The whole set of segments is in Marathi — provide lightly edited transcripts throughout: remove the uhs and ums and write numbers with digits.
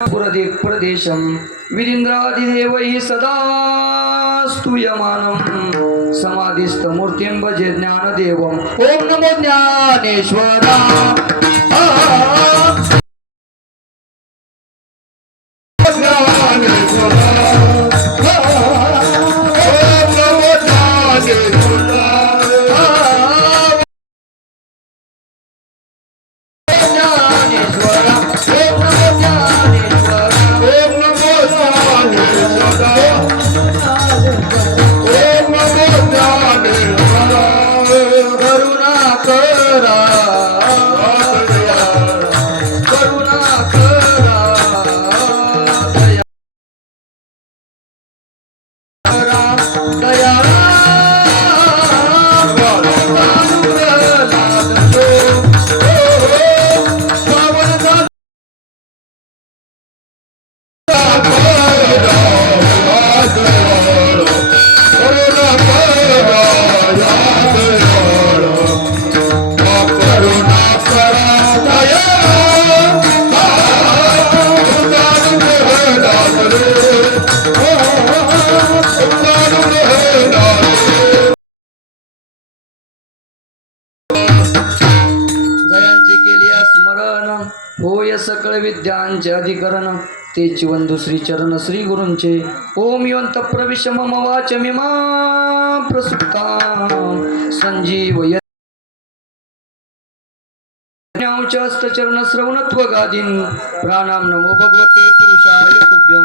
प्रदेशं विरीन्द्रादिदेवैः सदा स्तूयमानं समाधिस्थमूर्तिं भजे ज्ञानदेवम् ॐ नमो ज्ञानेश्वरा होय सकळ विद्यांचे अधिकरण ते चिवंधु श्री चरण श्री गुरूंचे ओम योंत प्रविश मम वाच मिमा प्रसुप्ता संजीव यज्ञांचस्त चरण श्रवणत्व गादीन प्राणाम नमो भगवते पुरुषाय तुभ्यं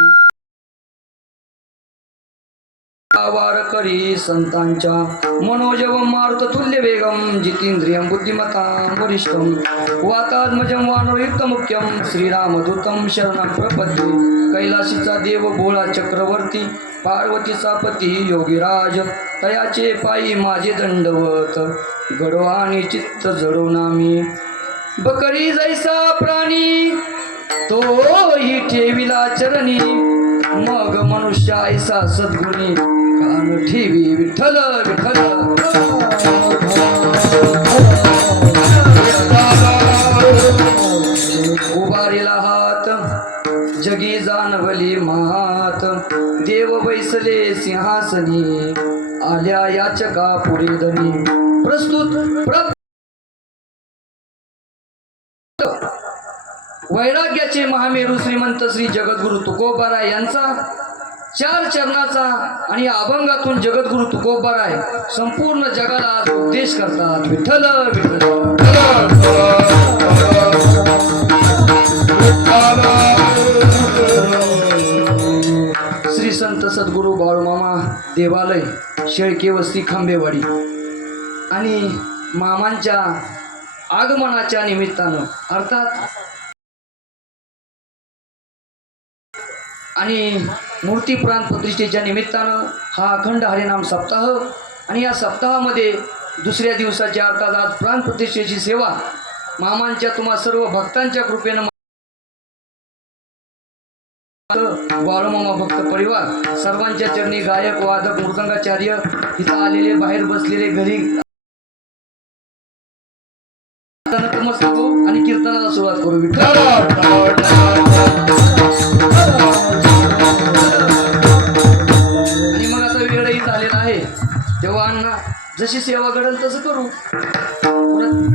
आवार करी संतांच्या मनोजवं मारुत तुल्य वेगम जितेंद्रियं बुद्धिमतां वरिष्ठं वातात्मजं वानरयुक्त मुख्यं श्रीरामदूतं शरणं प्रपद्ये कैलाशीचा देव भोळा चक्रवर्ती पार्वतीचा पती योगीराज तयाचे पायी माझे दंडवत गडो आणि चित्त जडोनामी बकरी जैसा प्राणी तो ही ठेविला चरणी मग मनुष्य ऐसा सद्गुणी कान ठेवी विठ्ठल विठ्ठल उभारीला हात जगी जानवली मात देव बैसले सिंहासनी आल्या याचका पुढे धनी प्रस्तुत वैराग्याचे महामेरू श्रीमंत श्री जगद्गुरु तुकोबाराय यांचा चार चरणाचा आणि अभंगातून जगद्गुरु तुकोबाराय संपूर्ण जगाला आज उपदेश करतात विठ्ठल विठ्ठल श्री संत सद्गुरु बाळूमामा देवालय शेळके वस्ती खांबेवाडी आणि मामांच्या आगमनाच्या निमित्तानं अर्थात आणि मूर्ती प्राण प्रतिष्ठेच्या निमित्तानं हा अखंड हरिनाम सप्ताह आणि या सप्ताहामध्ये दुसऱ्या दिवसाच्या अर्थात आज प्राण प्रतिष्ठेची सेवा मामांच्या तुम्हा सर्व भक्तांच्या कृपेनं बाळूमामा भक्त परिवार सर्वांच्या चरणी गायक वादक मृदंगाचार्य इथं आलेले बाहेर बसलेले घरी आणि कीर्तनाला सुरुवात करू आणि मग आता वेळही झालेला आहे तेव्हा अण्णा जशी सेवा घडल तसं करू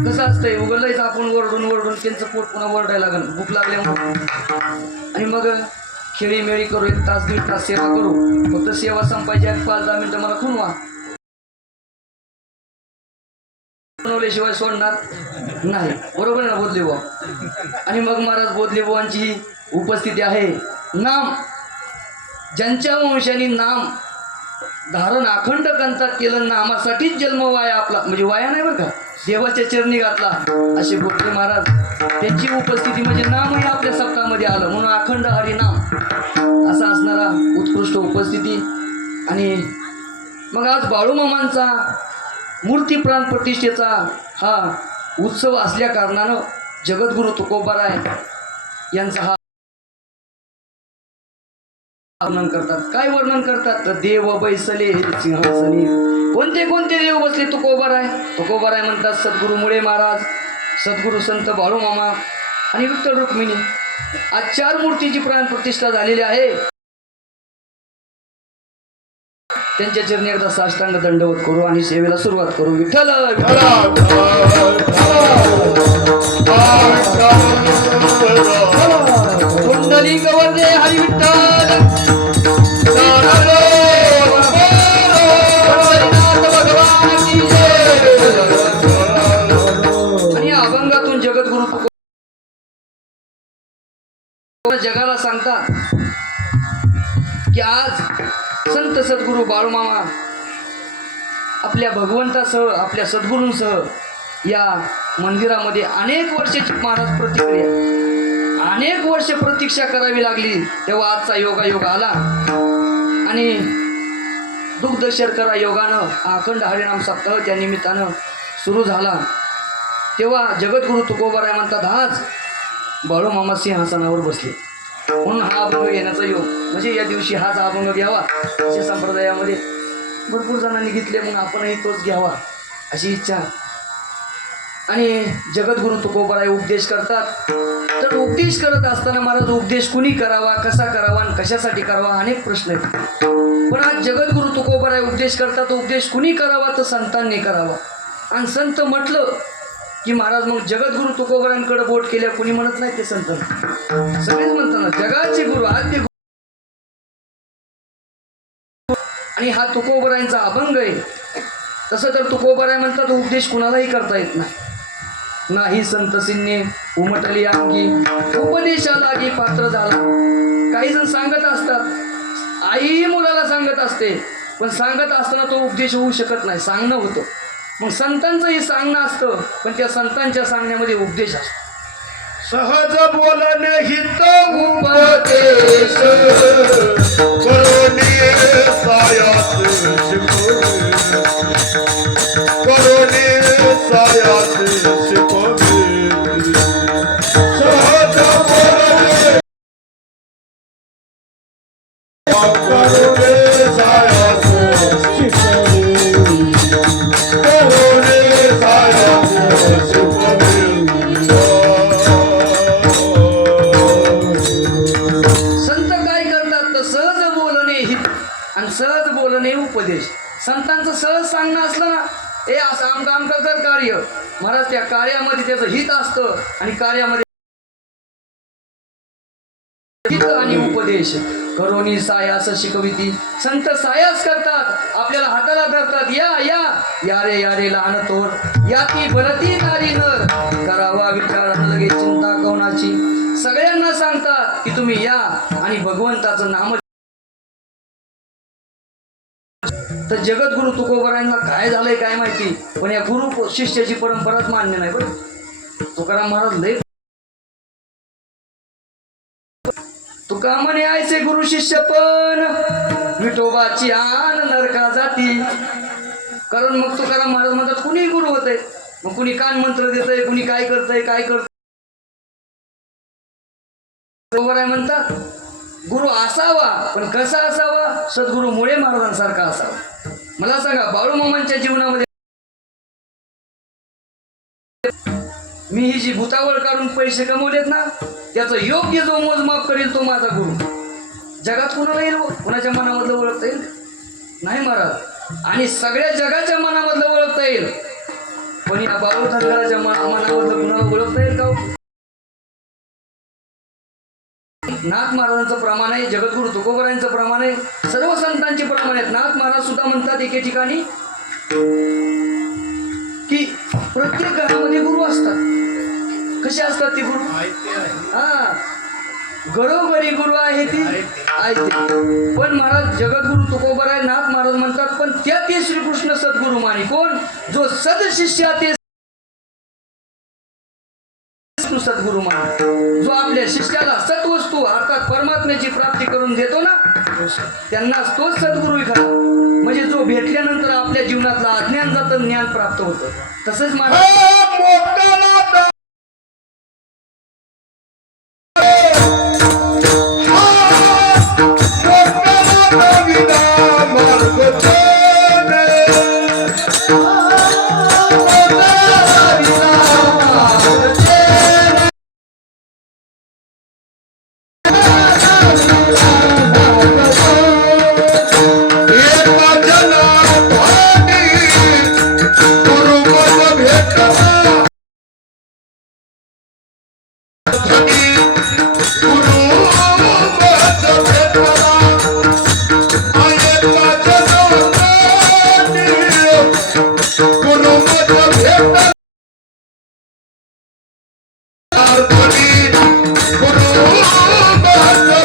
कसं असतंय उघडलंच आपण वरडून त्यांचं पोट पुन्हा वरडायला लागेल भूक लागल्यामुळे आणि मग खेळी मेळी करू 1 तास 1.5 तास सेवा करू फक्त सेवा संपायची 5-10 मिनिटं मला खुणवा बनवल्याशिवाय सोडणार नाही बरोबर ना बोधलेबुवा आणि मग महाराज बोधलेबुवांची उपस्थिती आहे नाम ज्यांच्या वंशाने नाम धारण अखंड कंठात केलं नामासाठीच जन्म वाया आपला म्हणजे वाया नाही बरं का देवाच्या चरणी घातला असे बोधले महाराज त्यांची उपस्थिती म्हणजे नामही आपल्या सप्ताहामध्ये आलं म्हणून अखंड हरिनाम असा असणारा उत्कृष्ट उपस्थिती आणि मग आज बाळूमामांचा मूर्ती प्राण प्रतिष्ठेचा हा उत्सव असल्या कारणानं जगद्गुरु तुकोबाराय यांचा हा वर्णन करतात काय वर्णन करतात तर देव बैसले सिंहासनी कोणते कोणते देव बसले तुकोबाराय म्हणतात सद्गुरु मुळे महाराज सद्गुरु संत बाळूमामा आणि विठ्ठल रुक्मिणी आज 4 मूर्तीची प्राण प्रतिष्ठा झालेली आहे. त्यांच्या चरणी एकदा साष्टांग दंडवत करू आणि सेवेला सुरुवात करू. विठ्ठल कुंडली गवंदे हरी विठ्ठल आणि अभंगातून जगद्गुरु जगाला सांगतात की आज संत सद्गुरू बाळूमामा आपल्या भगवंतासह आपल्या सद्गुरूंसह या मंदिरामध्ये अनेक वर्षाची महाराज प्रतिक्रिया अनेक वर्ष प्रतीक्षा करावी लागली. तेव्हा आजचा योगायोग आला आणि दुग्ध शर्करा योगानं अखंड हरिनाम सप्ताह त्या निमित्तानं सुरू झाला. तेव्हा जगद्गुरु तुकोबाराय म्हणतात आज बाळूमामा सिंहासनावर बसले म्हणून हा अभंग घेण्याचा योग. म्हणजे या दिवशी हाच अभंग घ्यावा अशा संप्रदायामध्ये भरपूर जणांनी घेतले, मग आपणही तोच घ्यावा अशी इच्छा. आणि जगद्गुरु तुकोबाराय उपदेश करतात. तर उपदेश करत असताना महाराज उपदेश कुणी करावा, कसा करावा आणि कशासाठी करावा अनेक प्रश्न आहेत. पण आज जगद्गुरु तुकोबाराय उपदेश करतात. उपदेश कुणी करावा तर संतांनी करावा. आणि संत म्हटलं की महाराज मग जगद्गुरु तुकोबारांकडे बोट केल्या कुणी म्हणत नाही ते संत सगळेच म्हणतात ना जगाचे गुरु आद्य गुरु. आणि हा तुकोबारायांचा अभंग आहे. तसं तर तुकोबाराय म्हणतात उपदेश कुणालाही करता येत नाही संतसींनी उमटली अंगी उपदेशालागी पात्र झाला. काही जण सांगत असतात, आई मुलाला सांगत असते, पण सांगत असताना तो उपदेश होऊ शकत नाही, सांगणं होतं. मग संतांचंही सांगणं असतं, पण त्या संतांच्या सांगण्यामध्ये उपदेश असतो. सहज बोलणे हित उपदेश करोनी सायास शिकवणे करोनी सायास शिकवणे सहज बोलणे करोनी सायास शिकवणे करोनी सायास शिकवणे. सहज बोलणे उपदेश. संतांचं सहज सांगणं असलं ना, हे असं आमका आमका कर कार्य महाराज, त्या कार्यामध्ये त्याचं हित असतं आणि कार्यामध्ये हित आणि उपदेश. करोनी सायास शिकविती. संत सायास करतात, आपल्याला हाताला धरतात. या या या रे लहान तोर या ती भरती नारी नर करावा विचार लगे चिंता कोणाची. सगळ्यांना सांगतात की तुम्ही या आणि भगवंताचं नाम. तर जगद्गुरु तुकोबारायांना काय झालंय काय माहिती, पण या गुरु शिष्याची परंपराच मान्य नाही. बरं तुकाराम महाराज लय तुका म्हणे आयचे गुरु शिष्य पण विठोबाची आन नरका जाती. कारण मग तुकाराम महाराज म्हणतात कुणी गुरु होतंय, मग कुणी कान मंत्र देतंय, कुणी काय करतंय काय करतंय. तुकोबाराय म्हणतात गुरु असावा, पण कसा असावा, सद्गुरु मुळे महाराजांसारखा असावा. मला सांगा बाळूमामांच्या जीवनामध्ये मी ही जी भूतावळ काढून पैसे कमवलेत ना, त्याचं योग्य जो मोजमाप करेल तो माझा गुरु. जगात कुणाला येईल, कुणाच्या मनामधलं ओळखता येईल नाही महाराज. आणि सगळ्या जगाच्या मनामधलं ओळखता येईल, पण या बाळू धनगराच्या मनामधलं कुणाला ओळखता येईल का? नाथ महाराजांचं प्रमाण आहे, जगद्गुरु तुकोबारायांचं प्रमाण आहे, सर्व संतांचे प्रमाण आहेत. नाथ महाराज सुद्धा म्हणतात एके ठिकाणी की प्रत्येक घरामध्ये गुरु असतात. कसे असतात ते गुरु? हा घरोघरी गुरु आहे ती आहे. पण महाराज जगद्गुरु तुकोबाराय नाथ महाराज म्हणतात पण त्या ते श्रीकृष्ण सद्गुरु मानी कोण, जो सदशिष्य ते सद्गुरु मान, जो आपल्या शिष्याला सत्वस्तू अर्थात परमात्म्याची प्राप्ती करून देतो ना, त्यांना तोच सद्गुरु खरा. म्हणजे जो भेटल्यानंतर आपल्या जीवनातलं अज्ञान जातं, ज्ञान प्राप्त होतं. तसंच महाराज धनी गुरु मत भेटला ऐका जनार्दनी गुरु मत भेटला धनी गुरु मत भेटला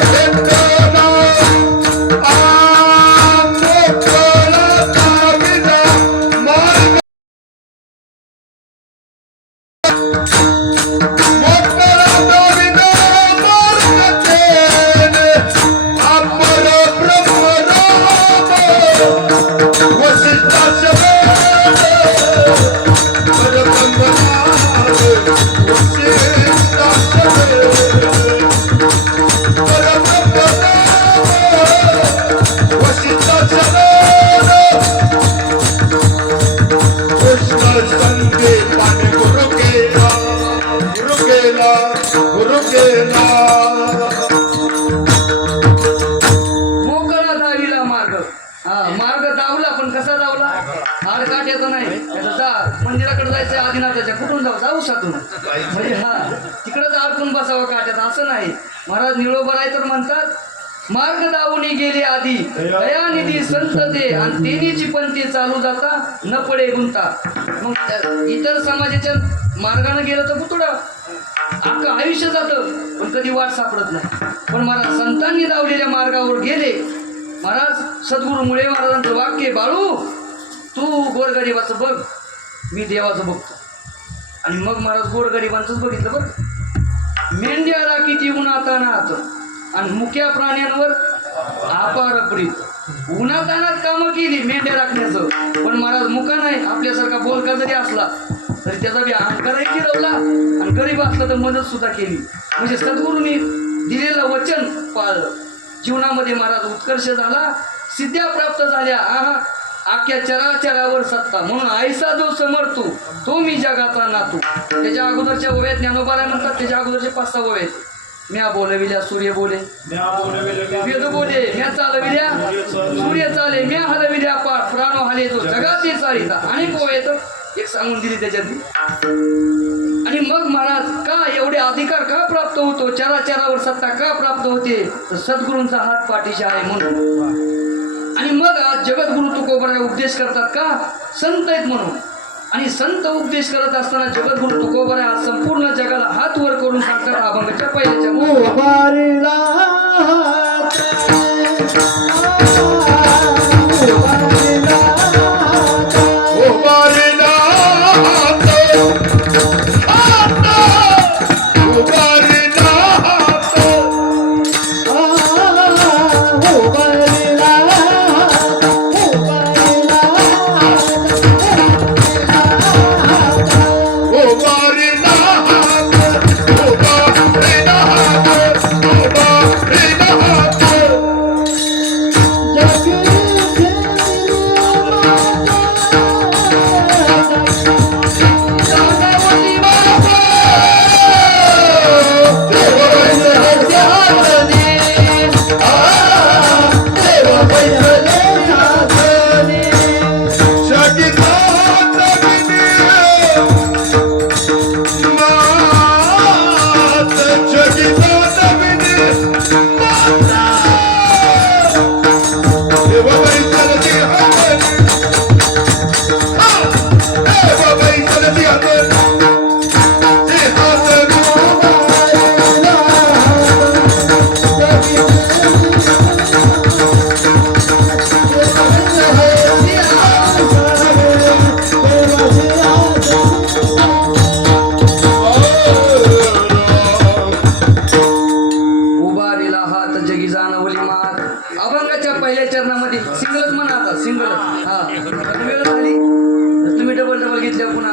गुरु केला मोकळा दाविला मार्ग. हा मार्ग दावला, पण कसा दावला? हाड काट्याचा नाही. त्याचा जा मंदिराकडे जायचं आदिनाथाच्या, कुठून जाऊ? जाऊ सातून म्हणजे हा तिकडंच अडकून बसावं काट्यात असं नाही. महाराज निळोबराय तर म्हणतात, मार्ग दावूनी गेले आधी दयानिधी संत ते, आणि तेनीची पण ते चालू जाता न पडे गुंता. मग इतर समाजाच्या मार्गाने गेलं तर पुतडा अख्खं आयुष्य जातं, पण कधी वाट सापडत नाही. पण महाराज संतांनी दावलेल्या मार्गावर गेले. महाराज सद्गुरू मुळे महाराजांचं वाक्य, बाळू तू गोरगरिबाचं बघ, मी देवाचं बघतो. आणि मग महाराज गोरगरिबांचंच बघितलं बघ. मेंढ्या राखीती उन्हातानात आणि मुक्या प्राण्यांवर अपार प्रीत. उन्हातानात कामं केली मेंढ्या राखण्याचं, पण महाराज मुका नाही. आपल्यासारखा बोलका जरी असला तरी त्याचा बी अहंकारही फिरवला, आणि गरीब असला तर मदत सुद्धा केली. म्हणजे सद्गुरूंनी दिलेलं वचन पाळलं. जीवनामध्ये महाराज उत्कर्ष झाला, सिद्ध्या प्राप्त झाल्या. आख्या चराचरावर सत्ता, म्हणून आयसा जो समर्थू तो मी जगाचा नातू. त्याच्या अगोदरच्या ओव्यात ज्ञानोबाला म्हणतात, त्याच्या अगोदरचे 5-6 ओव्यात. म्या बोलविल्या सूर्य बोले, वेद बोले म्या चालविल्या सूर्य चाले, म्या हलविल्या पाठ प्राणो हाले जो जगाचे चालिता. अनेक ओव्यात एक सांगून दिली त्याच्यातली. आणि मग महाराज का एवढे अधिकार का प्राप्त होतो, चराचरावर सत्ता का प्राप्त होते, तर सद्गुरूंचा हात पाठीशी आहे म्हणून. आणि मग आज जगद्गुरु तुकोबराय उपदेश करतात का, संत आहेत म्हणून. आणि संत उपदेश करत असताना जगद्गुरु तुकोबराय आज संपूर्ण जगाला हात वर करून सांगतात अभंगाच्या पहिल्याच्या पहिल्या चरणामध्ये सिंगलच म्हणा, आता सिंगल. हा वेळ झाली तर तुम्ही डबल घेतल्या पुन्हा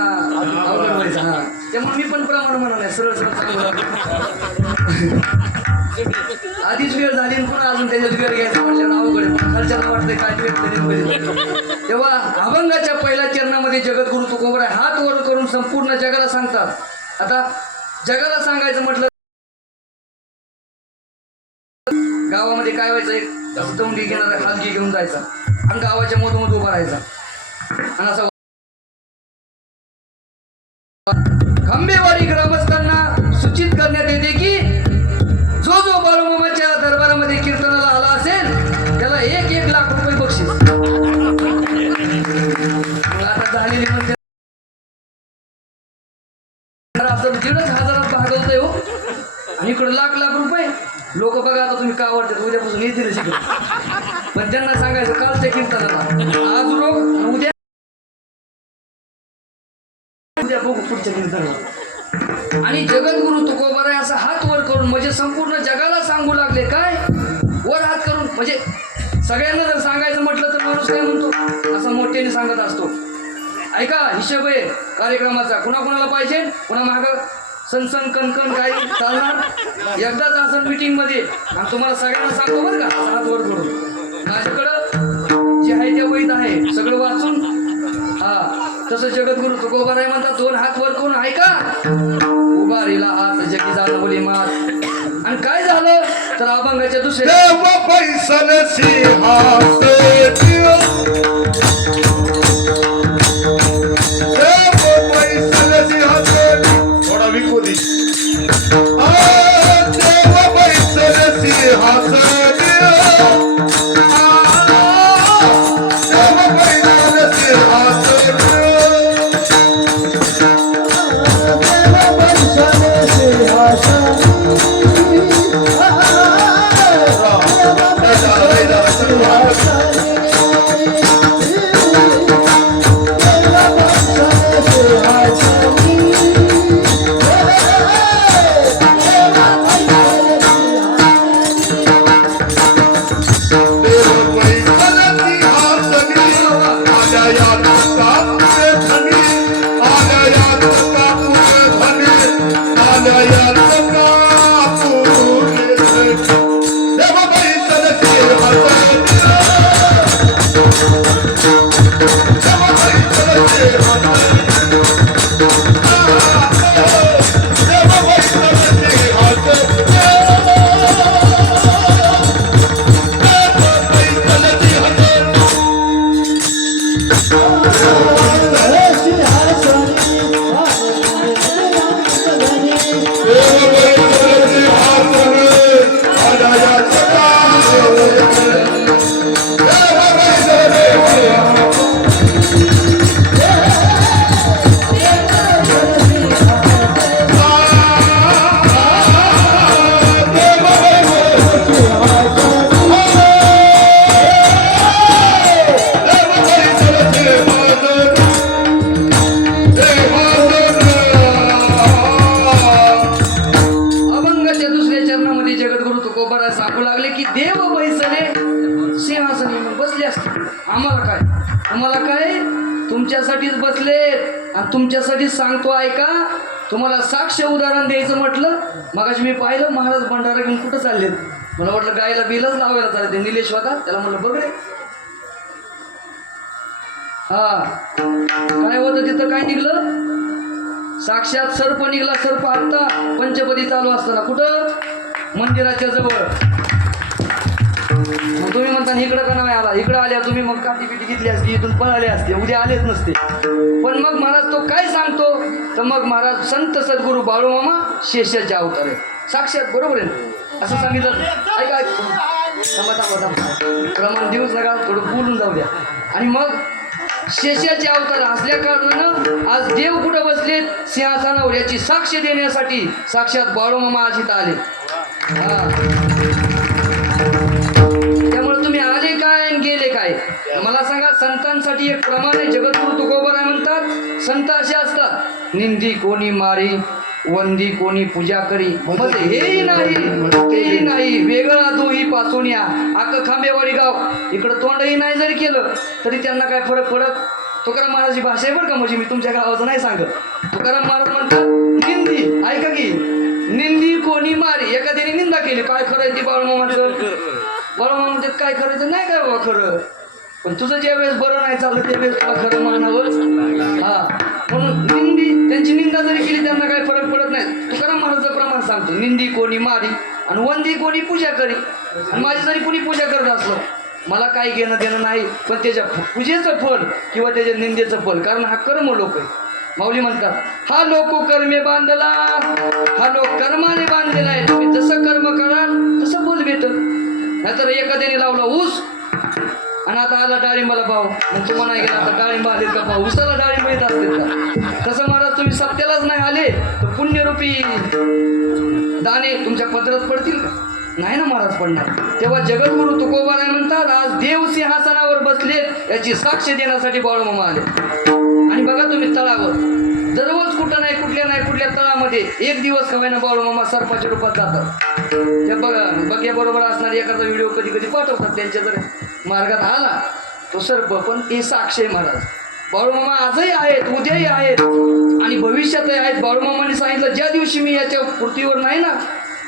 अवघड व्हायचं. हा त्यामुळे मी पण प्रमाण म्हणा नाही, सरळ सरळ आधीच वेळ झाली पुन्हा अजून त्याच्यात वेळ घ्यायचं म्हटल्यानं अवघड आहे. खालच्याला वाटतंय काय वेळ. तेव्हा अभंगाच्या पहिल्या चरणामध्ये जगद्गुरु तुकोबराय हात वर करून संपूर्ण जगाला सांगतात. आता जगाला सांगायचं म्हटलं, गावामध्ये काय व्हायचं, एक दौंडी घेणारा हलगी घेऊन जायचा आणि गावाच्या मधोमध उभा राहायचा आणि असा खंबेवारी ग्रामस्थांना सूचित करण्यात येते की आणि इकडे लाख लाख रुपये. लोक बघा आता तुम्ही का आवडतात उद्यापासून येतील शिकत, पण त्यांना सांगायचं कालच्या कीर्तनाला आज रोग, उद्या उद्या बघू पुढच्या कीर्तनाला. आणि जगद्गुरु तुकोबाराय असा हात वर करून म्हणजे संपूर्ण जगाला सांगू लागले. काय वर हात करून म्हणजे सगळ्यांना जर सांगायचं म्हटलं तर माणूस काय म्हणतो, असं मोठ्याने सांगत असतो. ऐका, हिशोब आहे कार्यक्रमाचा. कुणाकुणाला पाहिजे, कुणा माग सनसन कणकण काही चालणार. एकदाच असं मीटिंग मध्ये आणि तुम्हाला सगळ्यांना सांगतो बरं का, असा हात वर करून. माझ्याकडं जे आहे ते वैध आहे सगळं वाचून. हा, तसं जगद्गुरु तुकोबाराय म्हणतात, दोन हात वर करून ऐका. उभारीला हात जगी जाणं बोली मात. आणि काय झालं तर अभंगाच्या दुसऱ्या देव बैसल सिंहासनी देव बैसल सिंहासनी थोडा विकू दे. देव बैसल सिंहासनी देव बैसल सिंहासनी तुमच्यासाठीच बसलेत आणि तुमच्यासाठीच सांगतो ऐका. तुम्हाला साक्ष उदाहरण द्यायचं म्हटलं, मगाशी मी पाहिलं महाराज भंडारा घेऊन कुठं चाललेत. मला वाटलं गायला बिलच लावायला चालले. निलेश होता, त्याला म्हटलं बघ रे. हा, काय होतं तिथं, काय निघलं, साक्षात सर्प निघला. सर्प आत्ता पंचपदी चालू असताना कुठं, मंदिराच्या जवळ. मग तुम्ही म्हणता इकडं का नाही आला, इकडं आल्या तुम्ही मग काठी पिटी घेतली असती, इथून पळाले असते, उद्या आलेच नसते. पण मग महाराज तो काय सांगतो तर मग महाराज संत सद्गुरू बाळूमामा शेषाचे अवतार आहे साक्षात. बरोबर आहे असं सांगितलं. ऐका थांबा थांबा थांबा, प्रमाण देऊच नका, थोडं बोलून जाऊ द्या. आणि मग शेषाचे अवतार असल्या कारणानं आज देव कुठं बसलेत, सिंहासनावर, याची साक्ष देण्यासाठी साक्षात बाळूमामा आज इथं आले. हा, त्यामुळे तुम्ही आले काय आणि गेले काय मला सांगा. संतांसाठी एक प्रमाण आहे. जगद्गुरु तुकोबाराय म्हणतात, संत असे असतात, निंदी कोणी मारी, वंदी कोणी पूजा करी, मग हेही नाही तेही नाही, वेगळा तोही पासून या. आक खांबेवाडी गाव, इकडं तोंडही नाही जरी केलं तरी त्यांना काय फरक पडत. तुकाराम महाराजची भाषा आहे बरं का, म्हणजे मी तुमच्या गावाचं नाही सांगत. तुकाराम महाराज म्हणतात निंदी, ऐका की, निंदी कोणी मारी, एखाद्याने निंदा केली, काय खरं आहे ती बाळूमामाचं. बाळूमामा म्हणतात काय करायचं नाही काय बाबा खरं, पण तुझं ज्या वेळेस बरं नाही चाललं त्यावेळेस तुला खरं मानावं. हा, म्हणून निंदी, त्यांची निंदा जरी केली त्यांना काही फरक पडत नाही. तुकाराम महाराजचं प्रमाण सांगतो, निंदी कोणी मारी आणि वंदी कोणी पूजा करी. आणि माझी जरी कोणी पूजा करत असलं, मला काही घेणं देणं नाही, पण त्याच्या पूजेचं फल किंवा त्याच्या निंदेचं फल, कारण हा कर्म लोक आहे. माऊली म्हणतात, हा लोक कर्मे बांधला, हा लोक कर्माने बांधलेला आहे. तुम्ही जसं कर्म कराल तसं फल भेटल. नाहीतर एखाद्याने लावला ऊस आणि आता आला डाळिंबाला भाव, मग तुम्हाला नाही गेला आता डाळिंब आले का भाव, ऊसाला डाळिंब येत असते का. तसं महाराज तुम्ही सत्यालाच नाही आले तर पुण्यरूपी दाणे तुमच्या पदरात पडतील का? नाही ना महाराज पडणार. तेव्हा जगद्गुरु तुकोबाराय म्हणतात, आज देव सिंहासनावर बसलेत याची साक्ष देण्यासाठी बाळूमामा आले. आणि बघा तुम्ही तळावर दररोज कुठं नाही कुठल्या तळामध्ये एक दिवस का होईना बाळूमामा सर्पाच्या रूपात जातात. त्या बघ्याबरोबर असणारी एखादा व्हिडिओ कधी कधी पाठवतात. त्यांच्या जर मार्गात आला तो सर्प, पण हे साक्ष आहे महाराज. बाळूमामा आजही आहेत, उद्याही आहेत आणि भविष्यातही आहेत. बाळूमामाने सांगितलं, ज्या दिवशी मी याच्या पृथ्वीवर नाही ना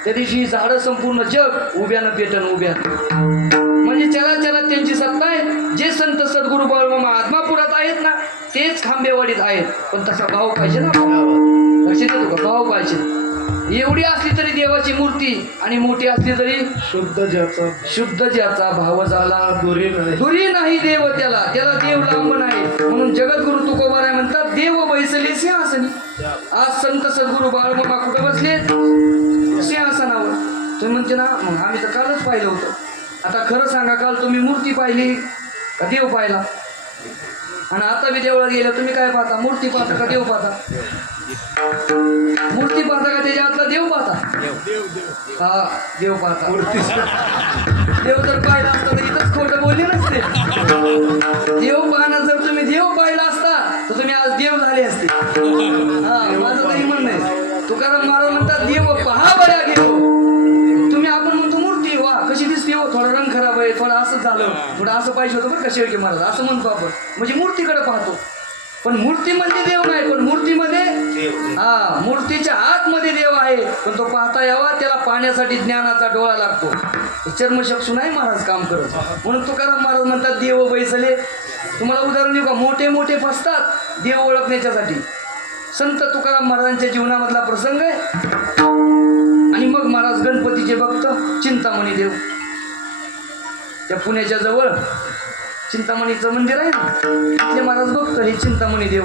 त्या दिवशी ही झाडं संपूर्ण जग उभ्यानं पेटन उभ्यानं. म्हणजे चला त्यांची सत्ता आहे. जे संत सद्गुरू बाळूमामा आदमापुरात आहेत ना तेच खांबेवाडीत आहेत. पण तसा भाव पाहिजे ना, लक्षात येतो का? भाव पाहिजे. एवढी असली तरी देवाची मूर्ती आणि मोठी असली तरी शुद्ध ज्याचा भाव झाला दुरी नाही देव त्याला देव लांब नाही. म्हणून जगद्गुरु तुकोबाराय म्हणतात, देव बैसले सिंहासनी. आज संत सद्गुरू बाळूमामा कुठं बसले? सिंहासनावर. तुम्ही म्हणते ना, मग आम्ही तर कालच पाहिलं होतं. आता खरं सांगा, काल तुम्ही मूर्ती पाहिली का देव पाहिला? आणि आता बी देवळात गेलं तुम्ही काय पाहता? मूर्ती पाहता का देव पाहता? मूर्ती पाहता का त्याच्या आतला देव पाहता? हा, देव पाहता. देव जर पाहिला असता तर इथंच खोटं बोलले नसते. देव पाहणं जर तुम्ही देव पाहिला असता तर तुम्ही आज देव झाले असते. हा, माझं काही म्हणणं आहे. तुकाराम महाराज म्हणतात, देव पहा बऱ्या घेऊ. तुम्ही आपण म्हणतो मूर्ती वा कशी दिसते हो, थोडा रंग खराब आहे, थोडं असं झालं, थोडं असं पाहिजे होतं बरं का शेळके महाराज, असं म्हणतो आपण. म्हणजे मूर्तीकडे पाहतो. पण मूर्तीमध्ये देव नाही. पण मूर्तीमध्ये हा, मूर्तीच्या आतमध्ये देव आहे. पण तो पाहता यावा त्याला पाहण्यासाठी ज्ञानाचा डोळा लागतो. चर्मचक्षु नाही महाराज काम करत. म्हणून तुकाराम महाराज म्हणतात, देव बैसले. तुम्हाला उदाहरण देऊ का? मोठे मोठे फसतात देव ओळखण्याच्यासाठी. संत तुकाराम महाराजांच्या जीवनामधला प्रसंग आहे. आणि मग महाराज गणपतीचे भक्त चिंतामणी देव, त्या पुण्याच्या जवळ चिंतामणीचं मंदिर आहे ना, तिथले महाराज भक्त हे चिंतामणी देव.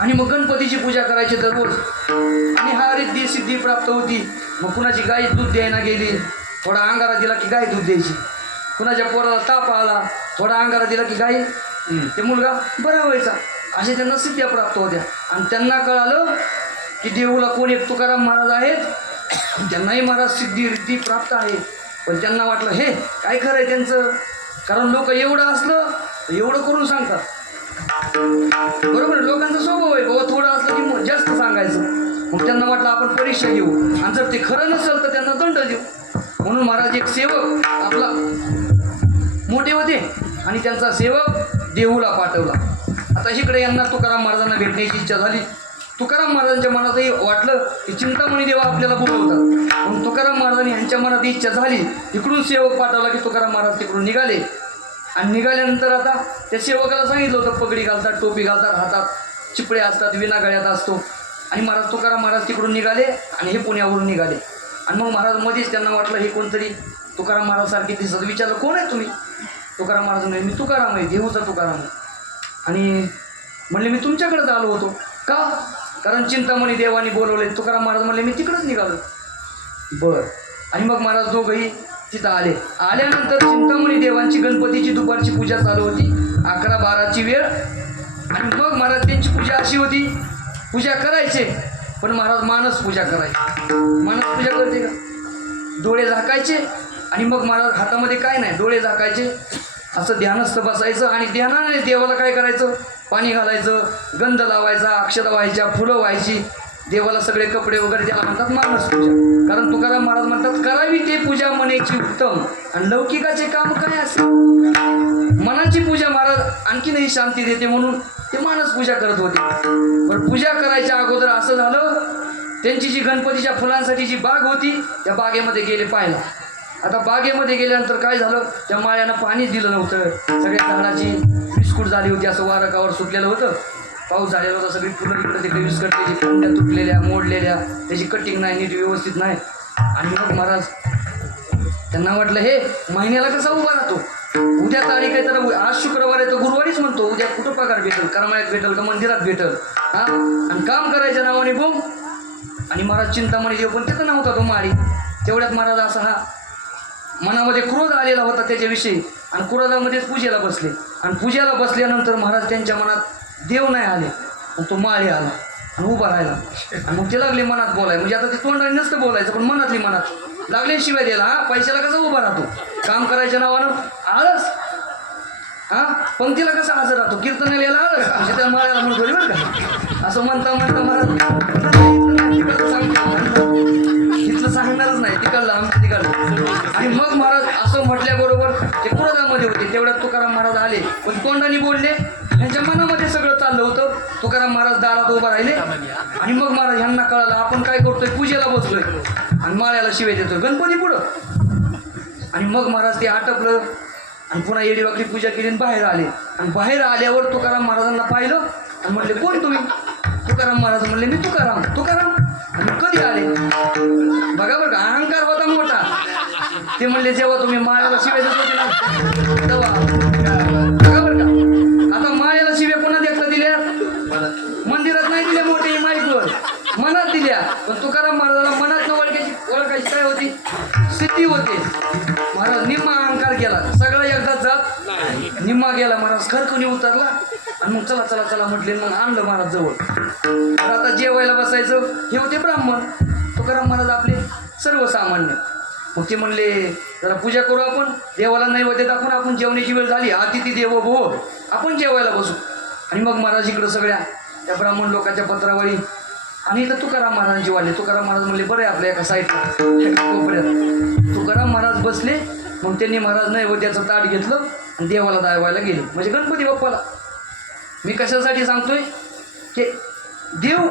आणि मग गणपतीची पूजा करायची दररोज. आणि हा रिद्धी सिद्धी प्राप्त होती. मग कुणाची गाय दूध द्यायला गेली, थोडा अंगारा दिला की गाय दूध द्यायची. कुणाच्या पोराला ताप आला, थोडा अंगारा दिला की गाय ते मुलगा बरा व्हायचा. अशा त्यांना सिद्ध्या प्राप्त होत्या. आणि त्यांना कळालं की देऊला कोण एक तुकाराम महाराज आहेत. त्यांनाही महाराज सिद्धी रिद्धी प्राप्त आहे. पण त्यांना वाटलं हे काय खरं आहे त्यांचं, कारण लोक एवढं असलं एवढं करून सांगतात. बरोबर, लोकांचा स्वभाव आहे बाबा, थोडं असलं की जास्त सांगायचं. मग त्यांना वाटलं आपण परीक्षा घेऊ आणि जर ते खरं नसेल तर त्यांना दंड देऊ. म्हणून महाराज एक सेवक आपला मोठे होते आणि त्यांचा सेवक देहूला पाठवला. आता इकडे यांना तुकाराम महाराजांना भेटण्याची इच्छा झाली. तुकाराम महाराजांच्या मनातही वाटलं की चिंतामणी देवा आपल्याला बोलवतात. म्हणून तुकाराम महाराजांनी यांच्या मनात इच्छा झाली. इकडून सेवक पाठवला की तुकाराम महाराज तिकडून निघाले. आणि निघाल्यानंतर आता त्या सेवकाला सांगितलं होतं, पगडी घालतात, टोपी घालतात, हातात चिपळे असतात, विना गळ्यात असतो. आणि महाराज तुकाराम महाराज तिकडून निघाले आणि हे पुण्यावरून निघाले. आणि मग महाराज मध्येच त्यांना वाटलं हे कोणतरी तुकाराम महाराजसारखे दिसत. विचारलं, कोण आहे तुम्ही? तुकाराम महाराज म्हणले, मी तुकाराम आहे, देहूचा तुकाराम आहे. आणि म्हणले, मी तुमच्याकडेच आलो होतो. का? कारण चिंतामणी देवानी बोलवले. तुकाराम महाराज म्हणले, मी तिकडंच निघालो. बरं. आणि मग महाराज दोघंही तिथं आले. आल्यानंतर चिंतामणी देवांची गणपतीची दुपारची पूजा चालू होती, 11-12ची वेळ. आणि मग महाराज त्यांची पूजा अशी होती, पूजा करायचे पण महाराज मानस पूजा करायचे. मानस पूजा करते का? डोळे झाकायचे आणि मग महाराज हातामध्ये काय नाही, डोळे झाकायचे, असं ध्यानस्थ बसायचं. आणि ध्यानाने देवाला काय करायचं, पाणी घालायचं, गंध लावायचा, अक्षता व्हायच्या, फुलं व्हायची, देवाला सगळे कपडे वगैरे, त्याला म्हणतात मानस पूजा. कारण तुकाराम महाराज म्हणतात, करावी ते पूजा मनेची उत्तम आणि लौकिकाचे काम काय असेल. मनाची पूजा महाराज आणखीनही शांती देते म्हणून ते मानस पूजा करत होते. पण पूजा करायच्या अगोदर असं झालं, त्यांची जी गणपतीच्या फुलांसाठी जी बाग होती त्या बागेमध्ये गेले पाहायला. आता बागेमध्ये गेल्यानंतर काय झालं, त्या माळ्यानं पाणीच दिलं नव्हतं. सगळ्या झाडाची बिस्कुट झाली होती, असं वारकावर सुटलेलं होतं, पाऊस झालेला होता, सगळी फुलं इकडे तिकडे विस्कटलेली, फांद्या तुटलेल्या, मोडलेल्या, त्याची कटिंग नाही, नीट व्यवस्थित नाही. आणि मग महाराज त्यांना वाटलं हे महिन्याला कसा उभा राहतो, उद्या तारीख आहे तर आज शुक्रवार आहे तर गुरुवारीच म्हणतो, उद्या कुठं पगार भेटेल, करमाळ्यात भेटेल का मंदिरात भेटेल, हां. आणि काम करायच्या नावाने बोम. आणि महाराज चिंतामणी देव पण तिथं नव्हता तो माळी. तेवढ्यात महाराज असा हा मनामध्ये क्रोध आलेला होता त्याच्याविषयी, आणि क्रोधामध्येच पूजेला बसले. आणि पूजेला बसल्यानंतर महाराज त्यांच्या मनात देव नाही आले, पण तो माळी आला. आणि उभा राहिला आणि मग ते लागले मनात बोलाय म्हणजे आता ते तोंडाने नसतं बोलायचं पण मनातली मनात लागले शिवाय द्यायला. हा पैशाला कसा उभा राहतो काम करायच्या नावानं आळस, हा पंक्तीला कसा हजर राहतो कीर्तनाला यायला आळस म्हणजे त्या माळ्याला म्हणून थोडी बरं का असं म्हणता म्हणता तिथलं सांगणारच नाही तिकडलं आमचं तिकडलं. आणि मग महाराज असं म्हटल्याबरोबर ते क्रोधामध्ये होते तेवढ्यात तुकाराम महाराज आले पण तोंडाने बोलले त्यांच्या मनामध्ये सगळं चाललं होतं. तुकाराम महाराज दारात उभा राहिले आणि मग महाराज ह्यांना कळालं आपण काय करतोय पूजेला बसलोय आणि माळ्याला शिवे देतोय गणपती पुढं. आणि मग महाराज ते आटपलं आणि पुन्हा येडीवाकडी पूजा केली आणि बाहेर आले आणि बाहेर आल्यावर तुकाराम महाराजांना पाहिलं आणि म्हणले कोण तुम्ही? तुकाराम महाराज म्हणले मी तुकाराम. तुकाराम आणि कधी आले? बघा बघा अहंकार होता मोठा. ते म्हणले जेव्हा तुम्ही माळ्याला शिवे देत होते ना तेव्हा. बघा बरं का आता माळ्याला शिवे पुन्हा देखता दिल्या मंदिरात नाही दिल्या मोठे माईकवर मनात दिल्या. पण तुकाराम महाराजांना मनात न ओळखायची काय होती सिद्धी होते. महाराज निम्मा अहंकार गेला सगळं एकदाच जात निम्मा गेला. महाराज खरकून उतरला आणि मग चला चला चला म्हटले मग आणलं महाराज जवळ. तर आता जेवायला बसायचं हे होते ब्राह्मण. तुकाराम महाराज आपले सर्वसामान्य. मग ते म्हणले जरा पूजा करू आपण देवाला नैवेद्य दाखवून आपण जेवण्याची वेळ झाली अतिथी देवो भव आपण जेवायला बसू. आणि मग महाराज इकडं सगळ्या त्या ब्राह्मण लोकांच्या पत्रावळी आणि इथं तुकाराम महाराजांची वाढले. तुकाराम महाराज म्हणले बरं आहे आपल्या एका साईडला एका कोपऱ्यात. तुकाराम महाराज बसले मग त्यांनी महाराज नैवेद्याचं ताट घेतलं आणि देवाला दावायला गेले म्हणजे गणपती बाप्पाला. मी कशासाठी सांगतोय की देव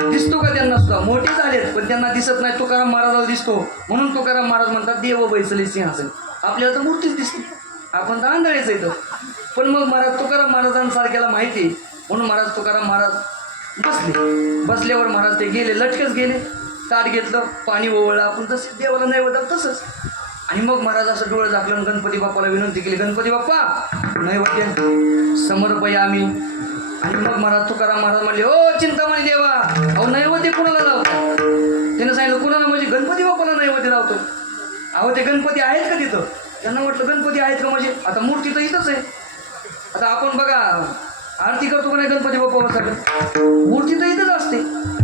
दिसतो का त्यांना सुद्धा मोठे झालेत पण त्यांना दिसत नाही. तुकाराम महाराजाला दिसतो म्हणून तुकाराम महाराज म्हणतात देव बैसले सिंहासन. आपल्याला तर मूर्तीच दिसते आपण तर आंधळेच येतं. पण मग महाराज तुकाराम महाराजांसारख्याला माहिती म्हणून महाराज तुकाराम महाराज बसले. बसल्यावर महाराज ते गेले लटकच गेले ताट घेतलं पाणी ओवळलं आपण जसं देवाला नाही होतात तसंच. आणि मग महाराज असं डोळं झाकलं गणपती बाप्पाला विनंती केली गणपती बाप्पा नैवेद्य समर्पय आम्ही. आणि मग महाराज तुकाराम महाराज म्हणले ओ चिंतामणी देवा अहो नैवेद्य कुणाला लावतो? त्यानं सांगितलं कुणाला म्हणजे गणपती बाप्पाला नैवेद्य लावतो. अहो ते गणपती आहेत का तिथं? त्यांना म्हटलं गणपती आहेत का म्हणजे आता मूर्ती तर इथंच आहे. आता आपण बघा आरती करतो का नाही गणपती बाप्पा सगळं मूर्ती तर इथंच असते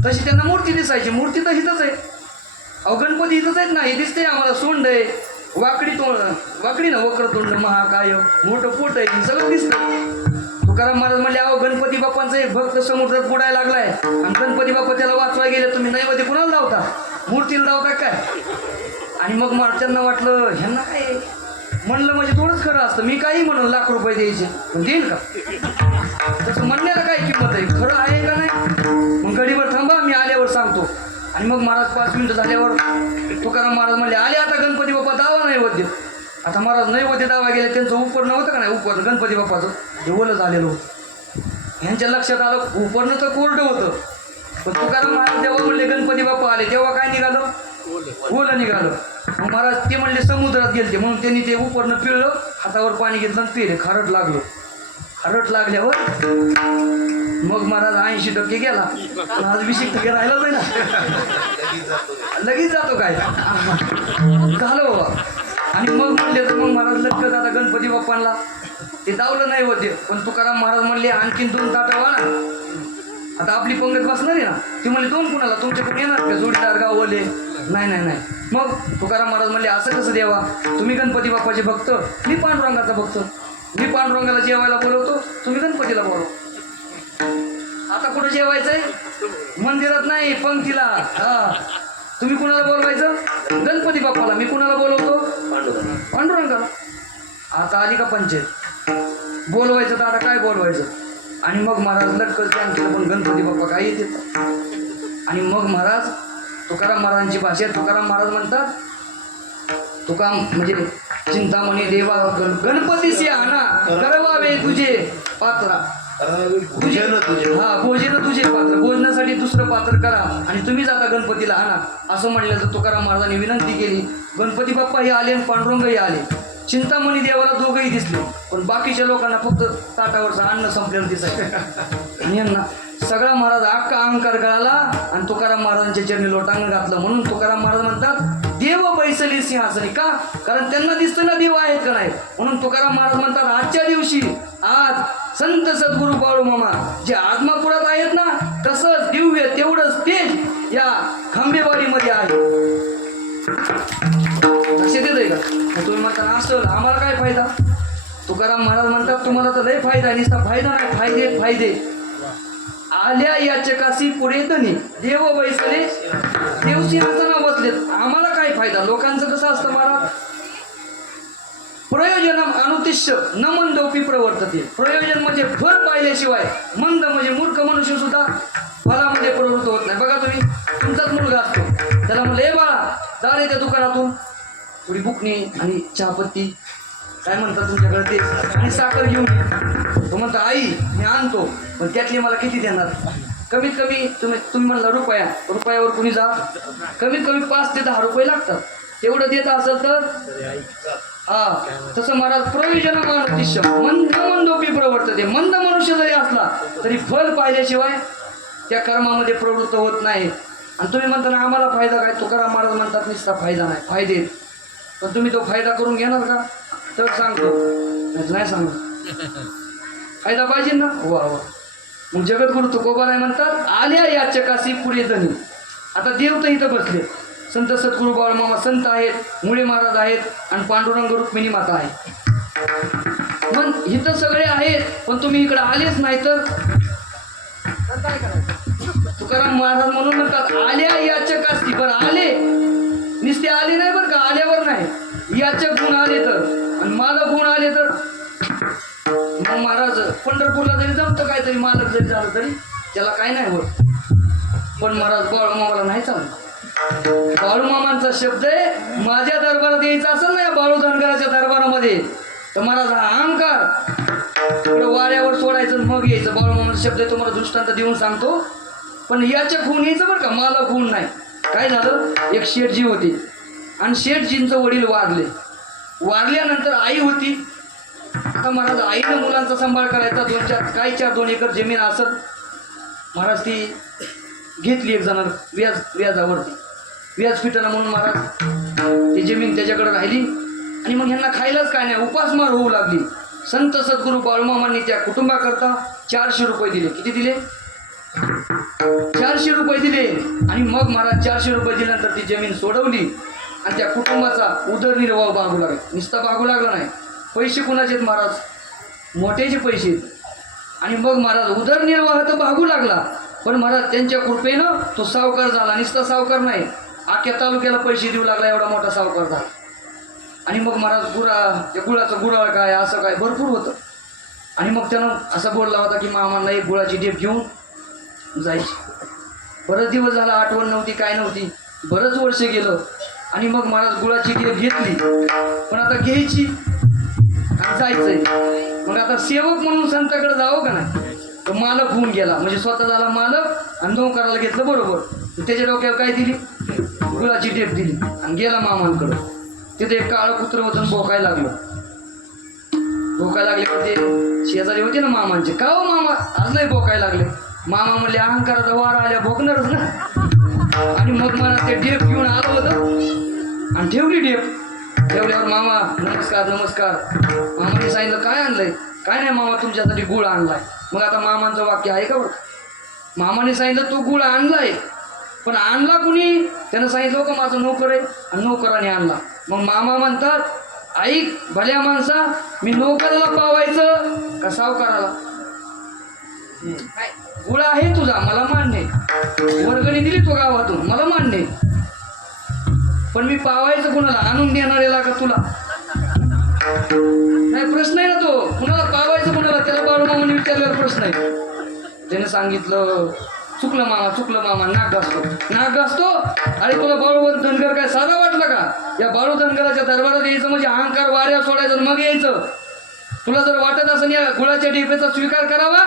तशी त्यांना मूर्ती दिसायची मूर्ती तर इथंच आहे. अहो गणपती इथंच आहेत ना हे दिसते आम्हाला सोंड आहे वाकडी तोंड वाकडी ना वक्र तोंड महाकाय मोठं पोट आहे सगळं दिसतं. तुकाराम महाराज म्हणले अहो गणपती बाप्पांचा एक भक्त समुद्रात बुडायला लागलाय आणि गणपती बाप्पा त्याला वाचवाय गेले तुम्ही नैवेद्य कुणाला लावता मूर्तीला लावता काय? आणि मग त्यांना वाटलं ह्यांना काय म्हणलं म्हणजे थोडंच खरं असतं मी काही म्हणून लाख रुपये द्यायचे पण देईल का? तसं म्हणण्याला काय किंमत आहे खरं आहे का नाही? मग गडीवर थांबा मी आल्यावर सांगतो. आणि मग महाराज 5 मिनिटं झाल्यावर तुकाराम महाराज म्हणले आले आता गणपती बाप्पा दावा नैवेद्य. आता महाराज नैवेद्य दावा गेले त्यांचं उपरणं होतं का नाही उपरणं गणपती बाप्पाचं हे ओलं झालेलं होतं. ह्यांच्या लक्षात आलं उपरणं तर कोरडं होतं पण तुकाराम महाराज जेव्हा म्हणले गणपती बाप्पा आले तेव्हा काय निघालं ओलं निघालं. मग महाराज ते म्हणले समुद्रात गेलते म्हणून त्यांनी ते उपरणं पिळलं हातावर पाणी घेतलं आणि पिले खारट लागलं. खारट लागल्यावर मग महाराज 80% गेला पण आज 20% राहिलाच आहे ना लगेच जातो काय झालं बाबा. आणि मग म्हणले तर मग महाराज लटकत आता गणपती बाप्पांना ते दावलं नाही होते पण तुकाराम महाराज म्हणले आणखीन 2 ताटं वाढा आता आपली पंगत बसणार आहे ना. ती म्हणली 2 कुणाला तुमच्याकडून येणार का जोडीदार गावले नाही नाही नाही. मग तुकाराम महाराज म्हणले असं कसं देवा तुम्ही गणपती बाप्पाचे भक्त मी पांडुरंगाचा भक्त मी पांडुरंगाला जेवायला बोलवतो तुम्ही गणपतीला बोलव. आता कुठं जेवायचंय मंदिरात नाही पंक्तीला. हा तुम्ही कुणाला बोलवायचं गणपती बाप्पाला मी कुणाला बोलवतो पांडुरंगाला. आता आली का पंचायत बोलवायचं तर आता काय बोलवायचं. आणि मग महाराज लटकत ध्यान केलं पण गणपती बाप्पा काय येते. आणि मग महाराज तुकाराम महाराजांची भाषा तुकाराम महाराज म्हणतात तुका म्हणजे चिंतामणी देवा गणपतीशी आणा करवावे तुझे पात्रा तुझे हा भोजन तुझे पात्र भोजनासाठी दुसरं पात्र करा आणि तुम्हीच आता गणपतीला आणा असं म्हणलं तर तुकाराम महाराजांनी विनंती केली. गणपती बाप्पाही आले आणि पांडुरंगही आले. चिंतामणी देवाला दोघंही दिसले पण बाकीच्या लोकांना फक्त ताटावरचं अन्न संपलेलं दिसायचं. आणि यांना सगळा महाराज अख्खा अहंकार कळाला आणि तुकाराम महाराजांच्या चरणी लोटांगण घातलं. म्हणून तुकाराम महाराज म्हणतात देव बैसली सिंहासनी का कारण त्यांना दिसतं ना देव आहेत का नाही. म्हणून तुकाराम महाराज म्हणतात आजच्या दिवशी आज संत सद्गुरू बाळू मामा जे आत्मापुरात आहेत ना तसंच दिव्य तेज या खांबेवाडीमध्ये आहे. लक्षात येतंय का? मग तुम्ही म्हणता असं आम्हाला काय फायदा? तुकाराम महाराज म्हणतात तुम्हाला तर लय फायदा आहे, नुसता फायदा नाही, फायदे फायदे. आल्या याचकाशी पुढे धनी देव बैसले देवसिंहासना बसलेत. आम्हाला काय फायदा? लोकांचं कसं असतं महाराज, प्रयोजनम अनुतिष्य न मंदोपी प्रवर्तते. प्रयोजन म्हणजे फळ पाहिल्याशिवाय मंद म्हणजे मूर्ख मनुष्य सुद्धा फळामध्ये प्रवृत्त होत नाही. बघा तुम्ही, तुमचाच मुलगा असतो, त्याला म्हणलं ए बाळा दार येत्या दुकानातून थोडी बुकणी आणि चहापत्ती काय म्हणतात तुमच्याकडे ते आणि साखर घेऊन ये. तो म्हणता आई मी आणतो, पण त्यातली मला किती देणार? कमीत कमी तुम्ही म्हणला रुपयावर कुणी जा, कमीत कमी 5 ते 10 रुपये लागतात. तेवढं देत असेल तर तसं महाराज प्रयोजन मानुतिष्य मंद मंदोपी प्रवर्तते. मंद मनुष्य जरी असला तरी फल पाहिल्याशिवाय त्या कर्मामध्ये प्रवृत्त होत नाही. आणि तुम्ही म्हणता ना आम्हाला फायदा काय? तुकाराम महाराज म्हणतात नुसता फायदा नाही, फायदे. पण तुम्ही तो फायदा करून घेणार का? तर सांगतो, नाही सांगतो. फायदा पाहिजे ना. वा वा. मग जगद्गुरु तुकोबाराय म्हणतात आल्या याचकाशी पुढे धनी. आता देव तर इथं बसले, संत सद्गुरू बाळमामा संत आहेत, मुळे महाराज आहेत आणि पांडुरंग रुक्मिणी माता आहे. मग इथं सगळे आहेत, पण तुम्ही इकडे आलेच नाही तर काय करायचं? तुकाराम महाराज म्हणून म्हणतात आल्या याचकाशी. बरं आले, नुसते आले नाही बरं का, आल्यावर नाही, याचक गुण आले तर आणि मालक गुण आले तर मग महाराज पंढरपूरला जरी जमतं काहीतरी मालक जरी झालं तरी त्याला काय नाही होत. पण महाराज बाळूमामाला नाही चालत. बाळूमामांचा शब्द आहे, माझ्या दरबारात यायचं असेल ना या बाळू धनगराच्या दरबारामध्ये तर महाराज हा अहंकार थोडं वाऱ्यावर सोडायचं मग यायचं. बाळूमामांचा शब्द आहे, तुम्हाला दृष्टांत देऊन सांगतो. पण याच्या खून यायचं बरं का, मालक खून नाही. काय झालं, एक शेठजी होते आणि शेठजींचं वडील वारल्यानंतर आई होती. आता महाराज आईनं मुलांचा सांभाळ करायचा, 2 एकर जमीन असत. महाराज ती घेतली एक जण व्याजावरती, व्याज फिटणं म्हणून महाराज ती जमीन त्याच्याकडे राहिली. आणि मग ह्यांना खायलाच काय नाही, उपासमार होऊ लागली. संत सद्गुरू बाळूमामांनी त्या कुटुंबाकरता 400 रुपये दिले. किती दिले? 400 रुपये दिले. आणि मग महाराज 400 रुपये दिल्यानंतर ती जमीन सोडवली आणि त्या कुटुंबाचा उदरनिर्वाह भागू लागला. नुसता भागू लागला नाही, पैसे कुणाचे महाराज? मोठ्याचे पैसे. आणि मग महाराज उदरनिर्वाह तर भागू लागला, पण महाराज त्यांच्या कृपेनं तो सावकार झाला. नुसता सावकार नाही, अख्ख्या तालुक्याला पैसे देऊ लागला, एवढा मोठा सावकार झाला. आणि मग महाराज गुळाचं गुराळ काय असं काय भरपूर होतं. आणि मग त्यानं असा बोलला होता की मामांना एक गुळाची डेप घेऊन जायची. बरंच दिवस झाला, आठवण नव्हती, काय नव्हती, बरंच वर्ष गेलं. आणि मग महाराज गुळाची डेप घेतली, पण आता घ्यायची आणि जायचंय. मग आता सेवक म्हणून संताकडे जावं का नाही, तर मालक होऊन गेला, म्हणजे स्वतः झाला मालक आणि नोकराला घेतलं बरोबर. त्याच्या डोक्यावर काय दिली? गुळाची डेप दिली आणि गेला मामांकडं. तिथे एक काळं कुत्रं होतं आणि भोकायला लागलं. भोकायला लागले ते शेजारी होते ना मामांचे, का हो मामा आज नाही भोकायला लागले? मामा म्हणले अहंकाराचा वारा आल्या भोकणारच ना. आणि मग मला ते डेप घेऊन आलं होतं आणि ठेवली डेप. ठेवल्यावर मामा नमस्कार नमस्कार. मामाने सांगितलं काय आणलंय? काय नाही मामा तुमच्यासाठी गुळ आणलाय. मग आता मामांचं वाक्य आहे का बरं? मामाने सांगितलं तू गुळ आणलाय, पण आणला कुणी? त्यानं सांगितलं का माझं नोकर आहे आणि नोकराने आणला. मग मामा म्हणतात ऐक भल्या माणसा, मी नोकराला पावायचं का सावकाराला? गुळ आहे तुझा, मला मान्य आहे, वर्गणी दिली तो गावातून, मला मान्य आहे, पण मी पावायचं कुणाला? आणून देणाऱ्याला का तुला? नाही प्रश्न आहे ना तो, कुणाला पावायचं कुणाला? त्याला बाळूमामाने विचारल्यावर प्रश्न आहे. त्याने सांगितलं चुकलं मामा, नाक घासतो. अरे तुला बाळू धनगर काय साधा वाटलं का? या बाळू धनगराच्या दरबारात यायचं म्हणजे अहंकार वाऱ्या सोडायचं मग यायचं. तुला जर वाटत असेल या गुळाच्या डेपेचा स्वीकार करावा,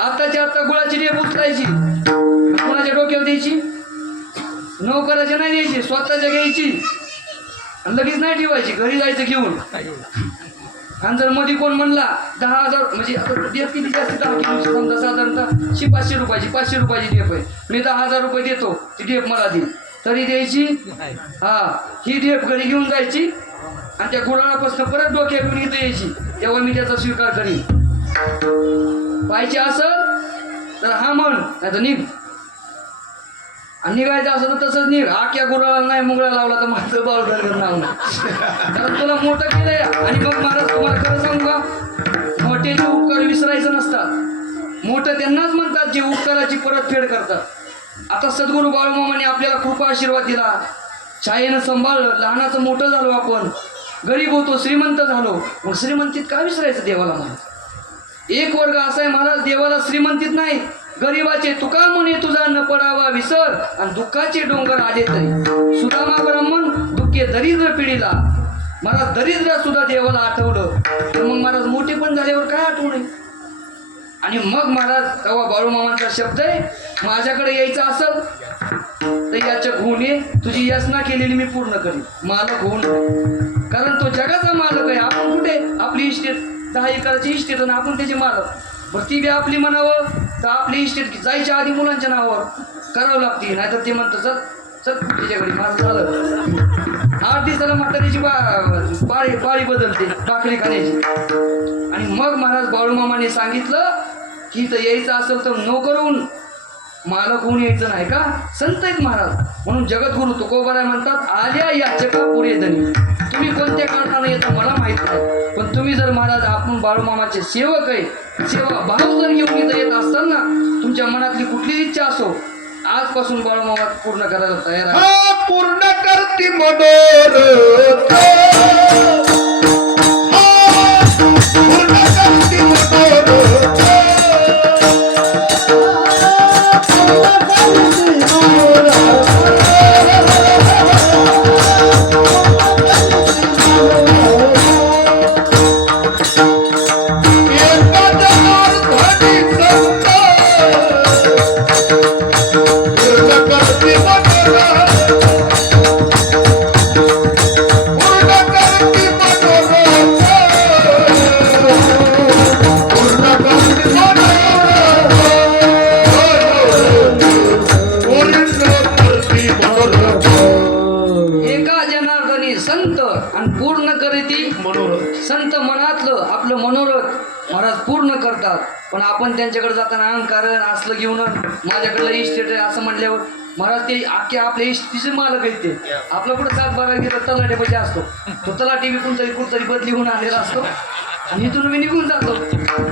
आत्ताच्या आत्ता गुळाची डेप उचलायची, कुणाच्या डोक्यावर द्यायची? नोकराच्या नाही द्यायची, स्वतःच्या घ्यायची आणि लगेच नाही ठेवायची, घरी जायचं घेऊन. आणि जर मध्ये कोण म्हणला 10,000 म्हणजे डेप किती जास्त 10 किलो समजा साधारणतः 500 रुपयाची 500 रुपयाची डेप आहे, मी 10,000 रुपये देतो, ती डेप मला दे, तरी द्यायची. ही डेप घरी घेऊन जायची आणि त्या गुराळापासून परत डोक्या घेऊन इथं यायची, तेव्हा मी त्याचा स्वीकार करीन. पाहिजे असं तर हा म्हण, नाही तर निघ. आणि निघायचं असं तर तसंच निघ. आख्या गुराला नाही मुंगळा लावला तर माझं बाळूदार नाव नाही. कारण तुला मोठं केलंय. आणि मग महाराज तुम्हाला खरं सांगू का, मोठ्याचे उपकार विसरायचं नसतात. मोठं त्यांनाच म्हणतात जे उपकाराची परतफेड करतात. आता सद्गुरू बाळूमामाने आपल्याला खूप आशीर्वाद दिला. छायेनं सांभाळलं, लहानाचं मोठं झालो आपण, गरीब होतो श्रीमंत झालो. मग श्रीमंतीत काय विसरायचं देवाला महाराज? एक वर्ग असा आहे महाराज, देवाला श्रीमंतीत नाही, गरीबाचे तुका म्हणे तुझा न पडावा विसर, आणि दुःखाचे डोंगर आले तरी. सुदामा ब्राह्मण दुःखे दरिद्र पिढीला. महाराज दरिद्र सुद्धा देवाला आठवलं तर मग महाराज मोठे पण झाल्यावर काय आठवू नये. आणि मग महाराज तेव्हा बाळूमामांचा शब्द आहे, माझ्याकडे यायचं असेल तर याच्या होऊन ये, तुझी याचना केलेली मी पूर्ण करीन. मालक होऊन, कारण तो जगाचा मालक आहे. आपण कुठे आपली इस्टेट 10 एकराची इस्टेट आणि आपण त्याचे मालक. बरं ती बी आपली म्हणावं तर आपली इस्टेट जायच्या आधी मुलांच्या नावावर करावं लागते. नाहीतर ते म्हणतं चल चल तिच्याकडे माझं झालं. 8 दिवसाला म्हातारीची पाळी बदलते भाकरी खाण्याची. आणि मग महाराज बाळूमामाने सांगितलं की इथं यायचं असेल तर नोकरून मालक होऊन यायचं नाही का. संत आहेत महाराज. म्हणून जगद्गुरु तुकोबाराय म्हणतात, आल्या याचका पुरे धनी. तुम्ही कोणत्या कारणाने येता मला माहित नाही, पण तुम्ही जर महाराज आपण बाळूमामाचे सेवक आहे, सेवा भाव जर घेऊन इथं येत असताल ना, तुमच्या मनातली कुठली इच्छा असो, आजपासून बाळूमामा पूर्ण करायला तयार आहे. हा पूर्ण करती मनोरथ. हा पूर्ण करती मनोरथ. संत आणि पूर्ण करीती मनोरथ. संत मनातलं आपलं मनोरथ महाराज पूर्ण करतात. पण आपण त्यांच्याकडे जाताना अहंकार असलं घेऊन माझ्याकडलं इस्टेट आहे असं म्हणल्यावर महाराज ते अख्ख्या आपल्या इस्टेटचे मालक आहेत. ते आपलं कुठं 7-12 गेलं तलाठी पैसे असतो, तो तलाठी बी कोणतरी कुठतरी बदली होऊन आलेला असतो आणि इथून मी निघून जातो.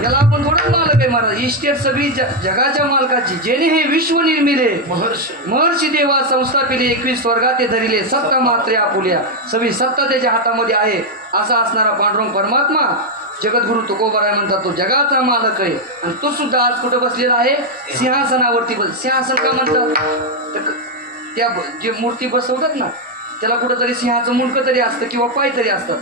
याला आपण थोडंच मालक आहे महाराज. इस्टेट सगळी जगाच्या मालकाची. जेणे हे विश्व निर्मिले महर्षी देवा संस्थापिले, 21 स्वर्गाते धरिले, सत्ता मात्रे आपुल्या. सगळी सत्ता त्याच्या हातामध्ये आहे. असा असणारा पांडुरंग परमात्मा जगद्गुरु तुकोबाराय म्हणतात, तो जगाचा मालक आहे. आणि तो सुद्धा आज कुठं बसलेला आहे? सिंहासनावरती. सिंहासन का म्हणतात? तर त्या जे मूर्ती बसवतात ना, त्याला कुठंतरी सिंहाचं मुंडकं तरी असतं किंवा पाय तरी असतात.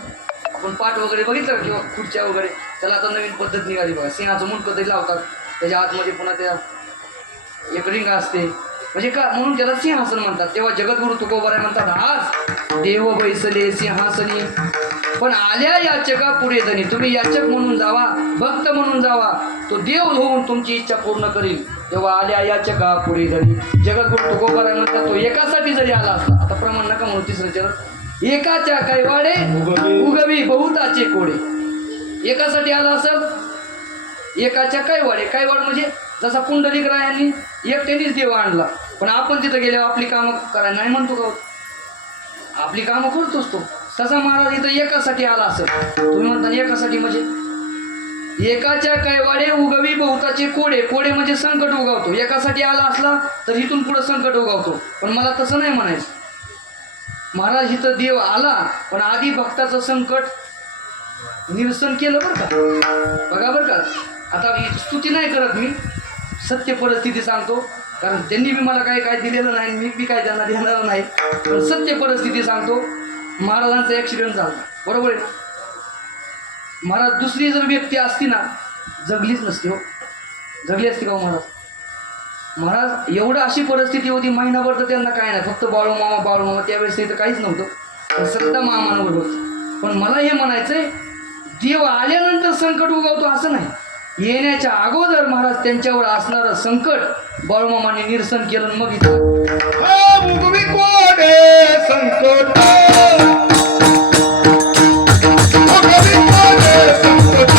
आपण पाठ वगैरे बघितलं किंवा खुर्च्या वगैरे, त्याला आता नवीन पद्धत निघाली बघा, सिंहाचं मुंडकं तरी लावतात. त्याच्या आतमध्ये पुन्हा त्या एक रिंग असते, म्हणजे का म्हणून त्याला सिंहासन म्हणतात. तेव्हा जगद्गुरु तुकोबाराय म्हणतात, आज देव बैसले सिंहासनी, पण आल्या याचका पुढे धनी. तुम्ही याचक म्हणून जावा, भक्त म्हणून जावा, तो देव होऊन तुमची इच्छा पूर्ण करील. तेव्हा आल्या याचका पुढे धनी. जगद्गुरु तुकोबाराय म्हणतात, तो एकासाठी जरी आला असला, आता प्रमाण नका म्हणू तिसरं चरण, एकाच्या कैवाडे उगवी बहुताचे कोडे. एकासाठी आला असेल, एकाच्या कैवाडे. कैवाड म्हणजे जसा पुंडलिक रायांनी एकट्यानेच देव आणला, पण आपण तिथं गेल्यावर आपली कामं करायला नाही म्हणतो का, आपली कामं करतोच तो. तसा महाराज इथं एकासाठी आला असेल. तुम्ही म्हणता एकासाठी म्हणजे एकाच्या कैवाडे उगवी बहुताचे कोडे. कोडे म्हणजे संकट उगवतो. एकासाठी आला असला तर इथून पुढं संकट उगवतो. पण मला तसं नाही म्हणायचं. महाराज इथं देव आला, पण आधी भक्ताचं संकट निरसन केलं बरं का. बघा बरं का, आता स्तुती नाही करत मी, सत्य परिस्थिती सांगतो. कारण त्यांनी बी मला काय दिलेलं नाही, मी बी काय त्यांना देणार नाही. पण सत्य परिस्थिती सांगतो. महाराजांचा ॲक्सिडेंट झाला, बरोबर आहे. महाराज दुसरी जर व्यक्ती असती ना, जगलीच नसती हो. जगली असती का हो महाराज? महाराज एवढं अशी परिस्थिती होती, महिनाभर तर त्यांना काय नाही, फक्त बाळूमामा. त्यावेळेस इथं काहीच नव्हतं, पण सत्ता मामांवर होतं. पण मला हे म्हणायचंय, देव आल्यानंतर संकट उगवतो असं नाही. येण्याच्या अगोदर महाराज त्यांच्यावर असणारं संकट बाळूमामाने निरसन केलं. मग इथं उगवी कोडे संकट. उगवी कोडे संकट.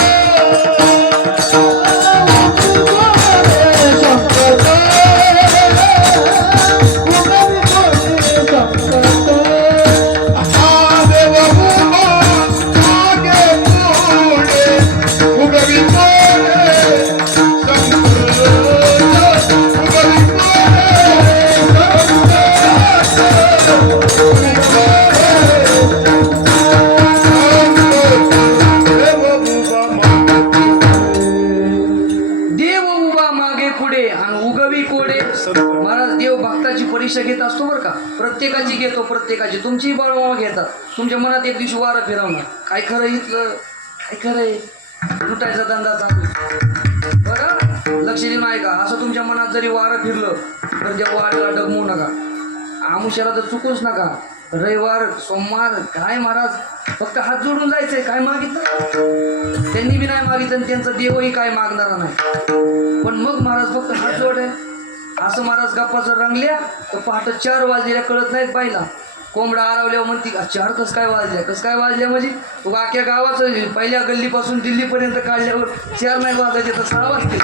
उगवी काळजी घेतो प्रत्येकाची. तुमचीही बाळूमामा घेतात. तुमच्या मनात एक दिवशी वारं फिरवणार. काय खरं इथलं, काय खरंय, लुटायचा धंदा चालू. बरं लक्ष देऊन ऐका. असं तुमच्या मनात जरी वारं फिरलं तर त्या वाऱ्याला डगमू नका. आमुष्याला तर चुकूच नका. रविवार सोमवार काय महाराज फक्त हात जोडून जायचंय. काय मागितलं त्यांनी बी नाही मागितलं आणि त्यांचा देवही काय मागणारा नाही. पण मग महाराज फक्त हात जोड आहे. असं महाराज गप्पाचं रंगल्या तर पहाटे 4 वाजलेल्या कळत नाहीत बाईला. कोंबडा आरवल्यावर म्हणती 4 कसं काय वाजल्या, कसं काय वाजल्या म्हणजे तू अख्ख्या गावाचं पहिल्या गल्लीपासून दिल्लीपर्यंत काढल्यावर 4 नाही वाजायचे तर 6 वाजते.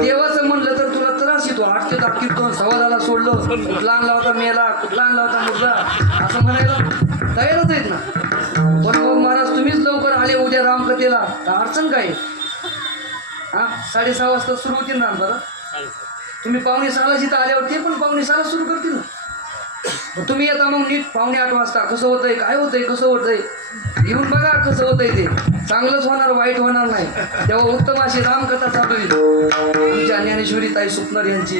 देवाचं म्हणलं तर तुला त्रास येतो. 8 ते 10 कीर्तन सवादाला सोडलं, कुठला आणला होता मेला, कुठला आणला होता मुलगा असं म्हणायला तयारच आहेत ना. पण मग महाराज तुम्हीच लवकर आले उद्या रामकथेला तर अडचण काय. 6:30 वाजता सुरू होतील ना. बरं तुम्ही 5:45 जिथं आल्यावर ते पण 5:45 सुरू करतील ना. मग तुम्ही येता मग नीट 7:45 वाजता. कसं होतंय, काय होतंय, कसं होतंय येऊन बघा कसं होतंय. ते चांगलंच होणार, वाईट होणार नाही. तेव्हा उत्तम अशी रामकथा चालू होईल. आमच्या ज्ञानेश्वरी ताई सुपनर यांची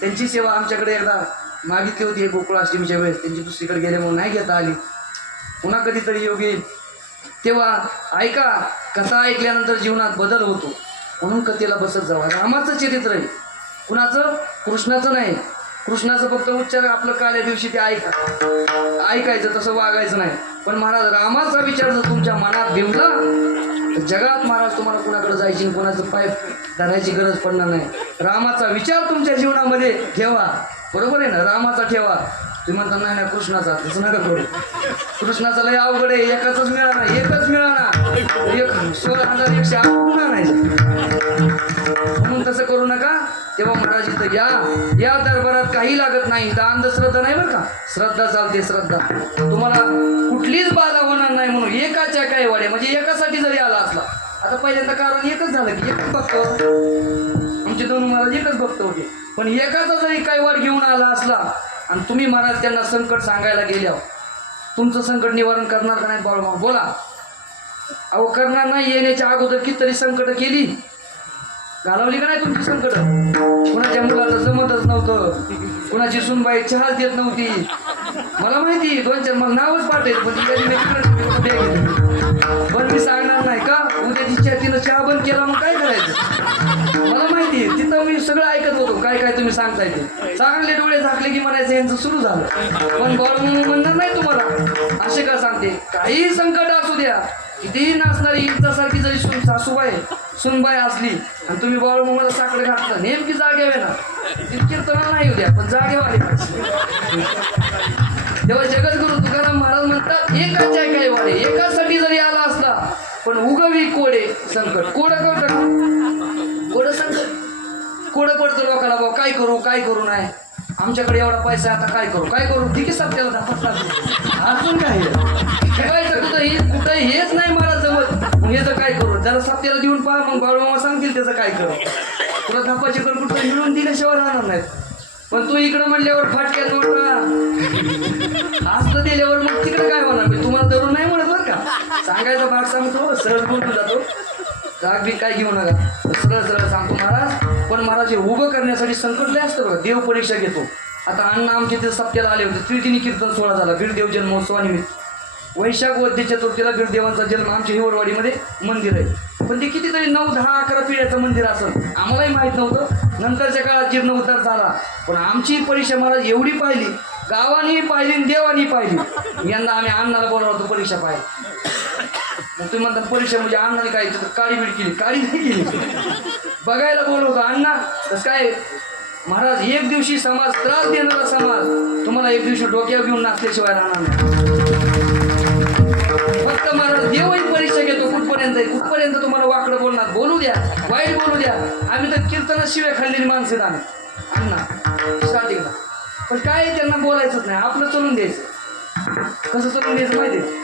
त्यांची सेवा आमच्याकडे एकदा मागितली होती गोकुळाष्टमीच्या वेळेस. त्यांची दुसरीकडे गेल्यामुळे नाही घेता आली. पुन्हा कधीतरी योग येईल तेव्हा ऐका. कथा ऐकल्यानंतर जीवनात बदल होतो. म्हणून कथेला बसत जावा. रामाचं चरित्र आहे, कुणाचं, कृष्णाचं नाही. कृष्णाचं फक्त उच्चार आपलं काल्या दिवशी ते ऐकायचं, तसं वागायचं नाही. पण महाराज रामाचा विचार जर तुमच्या मनात भिवला तर जगात महाराज तुम्हाला कुणाकडे जायची, कुणाचं पाय धरायची गरज पडणार नाही. रामाचा विचार तुमच्या जीवनामध्ये ठेवा. बरोबर आहे ना. रामाचा ठेवा. तुम्ही म्हणता नाही ना कृष्णाचा, तसं नका करू. कृष्णाचा लय अवघड आहे. एकच मिळाला, एकच मिळाला, 16,108 पुन्हा नाही. म्हणून तसं करू नका. तेव्हा महाराज इथं या दरबारात काही लागत नाही. इथं अंधश्रद्धा नाही बरं का. श्रद्धा चालते, श्रद्धा. तुम्हाला कुठलीच बाधा होणार नाही. म्हणून एकाच्या काय वाड्या म्हणजे एकासाठी जरी आला असला. आता पहिल्यांदा कारण एकच झालं की एकच भक्त, आमचे 2 महाराज एकच भक्त होते. पण एकाचा जरी काही वाड घेऊन आला असला आणि तुम्ही महाराज त्यांना संकट सांगायला गेल्यावर तुमचं संकट निवारण करणार का नाही बाळूमामा बोला. अहो करणार नाही. येण्याच्या अगोदर कितीतरी संकट केली, घालवली का नाही तुमची संकट. कुणाच्या मुलाला जमतच नव्हतं, कुणाची सुनबाई चहा देत नव्हती. मला माहिती 2-4 मला नावच पाठेल पण मी सांगणार नाही का. उद्या तिनं चहा बंद केला मग काय करायचं मला माहिती. तिथं मी सगळं ऐकत होतो काय काय तुम्ही सांगताय ते. चांगले डोळे झाकले की म्हणायचं यांचं सुरू झालं. पण बाळूमामा म्हणणार नाही तुम्हाला. असे का सांगते, काही संकट असू द्या, कितीही नाचणारी इज्जासारखी जरी सुनबाई असली आणि तुम्ही बाळूमामाला साकडं घातलं नेमकी जागेवे ना. कीर्तनाला नाही उद्या पण जागेवर आली पाहिजे. तेव्हा जगद्गुरु तुकाराम महाराज म्हणतात एकाच्या काय वाडे. एकासाठी जरी आला असला पण उगवी कोडे संकट. कोडं करतं, कोडं संकट कोडं पडतं लोकांना. भाऊ काय करू नाही. आमच्याकडे एवढा पैसा आता काय करू ठीक आहे. सत्याला दाखवत अजून काय ठेवायचं कुठं हेच नाही मला जमत. मग ह्याचं काय करू. त्याला सत्याला देऊन पहा मग बाळूमामा सांगतील त्याचं काय करू. तुला धापाचे कर कुठं मिळून दिल्याशिवाय राहणार नाहीत. पण तू इकडं म्हणल्यावर फाटक्यात मोठा असलं दिल्यावर मग तिकडे काय होणार. मी तुम्हाला धरून नाही म्हणत बरं का. सांगायचा भाग सांगतो, सहज बोलून जातो. राग बी काय घेऊ नका, सरळ सांगतो महाराज. पण महाराज हे उभं करण्यासाठी संकट लय असतं बघा. देव परीक्षा घेतो. आता अण्णा आमच्या तिथे सप्त्याला आले होते. त्रिदिनी कीर्तन सोहळा झाला बीडदेव जन्मोत्सवानिमित्त. वैशाख वद्य चतुर्थीला बीडदेवांचा जन्म आमच्या हिवरवाडीमध्ये मंदिर आहे. पण ते कितीतरी 9, 10, 11 पिढ्याचं मंदिर असं आम्हालाही माहीत नव्हतं. नंतरच्या काळात जीर्णोद्धार झाला. पण आमची परीक्षा महाराज एवढी पाहिली, गावानी पाहिली आणि देवानी पाहिली. यंदा आम्ही अण्णाला बोलवलं होतं परीक्षा पाहिली. मग तुम्ही म्हणतात परीक्षा म्हणजे अण्णाने काय काळी बीड केली. काळी नाही केली, बघायला बोलवतो. अण्णा कसं काय महाराज. एक दिवशी समाज त्रास देणारा समाज तुम्हाला एक दिवशी डोक्यावर घेऊन नाचल्याशिवाय राहणार नाही. फक्त महाराज देवही परीक्षा घेतो. कुठपर्यंत तुम्हाला वाकडं बोलणार, बोलू द्या, वाईट बोलू द्या. आम्ही तर कीर्तनात शिव्या खाल्लेली माणसं आम्ही अण्णा स्टार्टिंगला. पण काय त्यांना बोलायचंच नाही, आपलं चलून द्यायचं. कसं चलून द्यायचं माहिती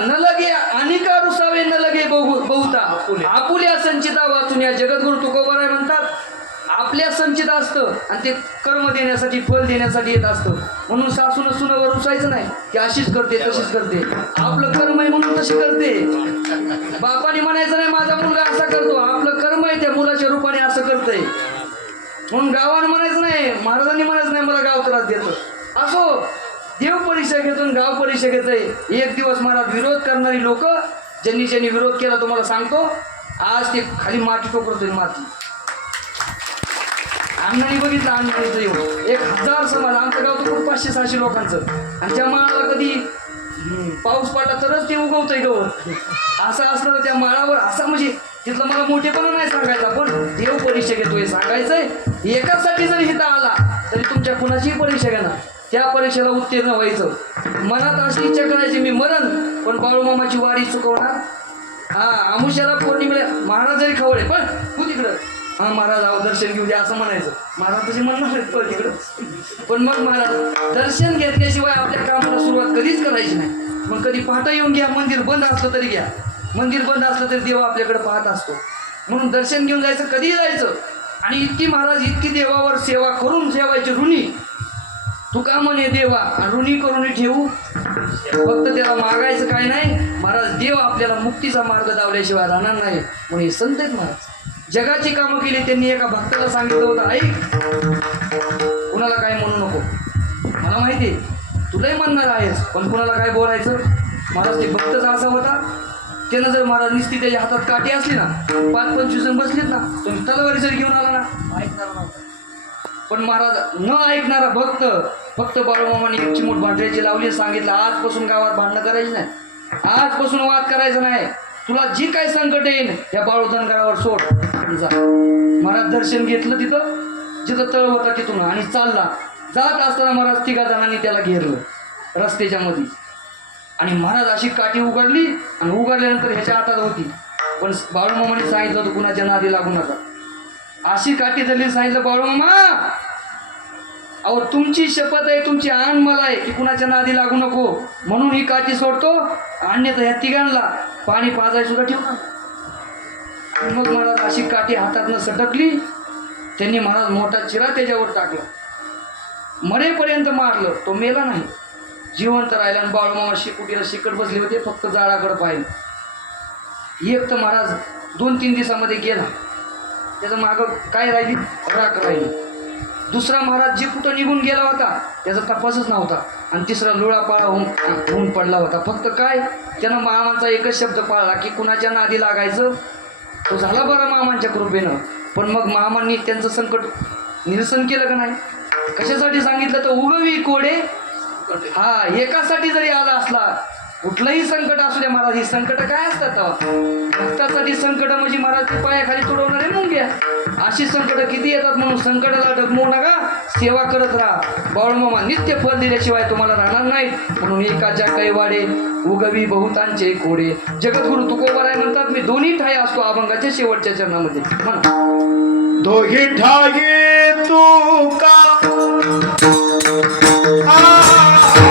न लगे अनिका रुसावे न लगे बहुता आपुल्या संचिता वाचून. या जगद्गुरु तुकोबाराय म्हणतात आपल्या संचित असतं आणि ते कर्म देण्यासाठी, फल देण्यासाठी येत असतं. म्हणून सासून सुनावर रुसायचं नाही की अशीच करते तशीच करते. आपलं कर्म आहे म्हणून तशी करते. बापाने म्हणायचं नाही माझा मुलगा असा करतो. आपलं कर्म आहे त्या मुलाच्या रूपाने असं करतंय. म्हणून गावानं म्हणायचं नाही, महाराजांनी म्हणायचं नाही मला गाव त्रास देतं. असो, देव परीक्षा घेतो गाव परीक्षा घेतोय. एक दिवस महाराज विरोध करणारी लोक ज्यांनी ज्यांनी विरोध केला तुम्हाला सांगतो, आज ते खाली माती टोकरतोय. माती अण्णांनी बघितलं, अण्णांचं येऊन 1000 समाज, आमचं गाव तर खूप 500-600 लोकांचं, आणि त्या माळाला कधी पाऊस पडला तरच ते उगवतंय गवत. असं असलं त्या माळावर असा, म्हणजे तिथलं मला मोठेपणा नाही सांगायचा, पण देव परीक्षा घेतोय सांगायचंय. एकासाठी जरी इथं आला तरी तुमच्या कुणाचीही परीक्षा घेणार, त्या परीक्षेला उत्तीर्ण व्हायचं. मनात अशी इच्छा करायची मी मरण पण बाळूमामाची वारी चुकवणार. हा, आमुष्याला पौर्णिमेला महाराज जरी खवळे पण तू तिकडं, हा महाराज आहो दर्शन घेऊ द्या असं म्हणायचं. महाराज तशी म्हणणार पण तिकडं, पण मग महाराज दर्शन घेतल्याशिवाय आपल्या कामाला सुरुवात कधीच करायची नाही. मग कधी पहाटा येऊन घ्या, मंदिर बंद असलं तरी घ्या, मंदिर बंद असलं तरी देव आपल्याकडे पाहत असतो. म्हणून दर्शन घेऊन जायचं, कधीही जायचं. आणि इतकी महाराज इतकी देवावर सेवा करून ठेवायची ऋणी. तू का म्हणे देवा ऋणी करून ठेवू, फक्त त्याला मागायचं काय नाही. महाराज देव आपल्याला मुक्तीचा मार्ग दावल्याशिवाय राहणार नाही. म्हणून हे संत आहेत महाराज, जगाची कामं केली त्यांनी. एका भक्ताला सांगितलं होतं, ऐक कुणाला काय म्हणू नको, मला माहिती आहे तुलाही म्हणणार आहेस, पण कुणाला काय बोलायचं. महाराज ते भक्तच असा होता, त्यानं जर महाराज निस्ती त्याच्या हातात काठी असली ना, 5-25 जण बसलीत ना, तुम्ही तलवारी जरी घेऊन आला ना, ऐकणार नव्हता. पण महाराज न ऐकणारा भक्त, फक्त बाळूमामाने एक चिमूट भांडऱ्याची लावली, सांगितलं आजपासून गावात भांडणं करायची नाही, आजपासून वाद करायचा नाही, तुला जी काय संकट येईल या बाळू धनगरावर सोड जा. महाराज दर्शन घेतलं तिथं जिथं तळ होता तिथून आणि चालला. जात असताना महाराज 3 जणांनी त्याला घेरलं रस्त्याच्या मध्ये, आणि महाराज अशी काठी उघडली, आणि उघडल्यानंतर ह्याच्या हातात होती, पण बाळूमामाने सांगितलं होतं कुणाच्या नादी लागू नका. अशी काठी धरली, सांगितलं बाळूमामा अहो तुमची शपथ आहे, तुमची आण मला आहे की कुणाच्या नादी लागू नको, म्हणून ही काठी सोडतो, अन्यथा ह्या 3घांना पाणी पाजाय सुद्धा ठेवू नका. मग महाराज अशी काठी हातातनं सटकली, त्यांनी महाराज मोठा चिरा त्याच्यावर टाकला, मरेपर्यंत मारलं, तो मेला नाही, जिवंत राहिला. आणि बाळूमामा शिकुटीला शिकट बसले होते, फक्त जाळाकडे पाहिलं. एक तर महाराज 2-3 दिवसामध्ये गेला, त्याचं मागं काय राहिली, राख राहिली. दुसरा महाराज जे कुठं निघून गेला होता त्याचा तपासच नव्हता. आणि तिसरा लुळापाळा होऊन पडला होता. फक्त काय, त्यानं मामांचा एकच शब्द पाळला की कुणाच्या नादी लागायचं. तो झाला बरं मामांच्या कृपेनं, पण मग मामांनी त्यांचं संकट निरसन केलं का नाही. कशासाठी सांगितलं तर उगवी कोडे, हा एकासाठी जरी आला असला, कुठलंही संकट असू द्या महाराज, ही संकट काय असतात भक्तासाठी संकट म्हणजे महाराज पायाखाली तुडवणारे मुंग्या. अशी संकट किती येतात, म्हणून संकटाला डगमवू नका, सेवा करत राहा. बाळूमामा नित्य फल दिल्याशिवाय तुम्हाला राहणार नाही. म्हणून एकाच्या कैवाडे उगवी बहुतांचे कोडे. जगद्गुरु तुकोबाराय म्हणतात, मी दोन्ही ठाई असतो अभंगाच्या शेवटच्या चरणामध्ये. म्हणा दोघी ठाई तू का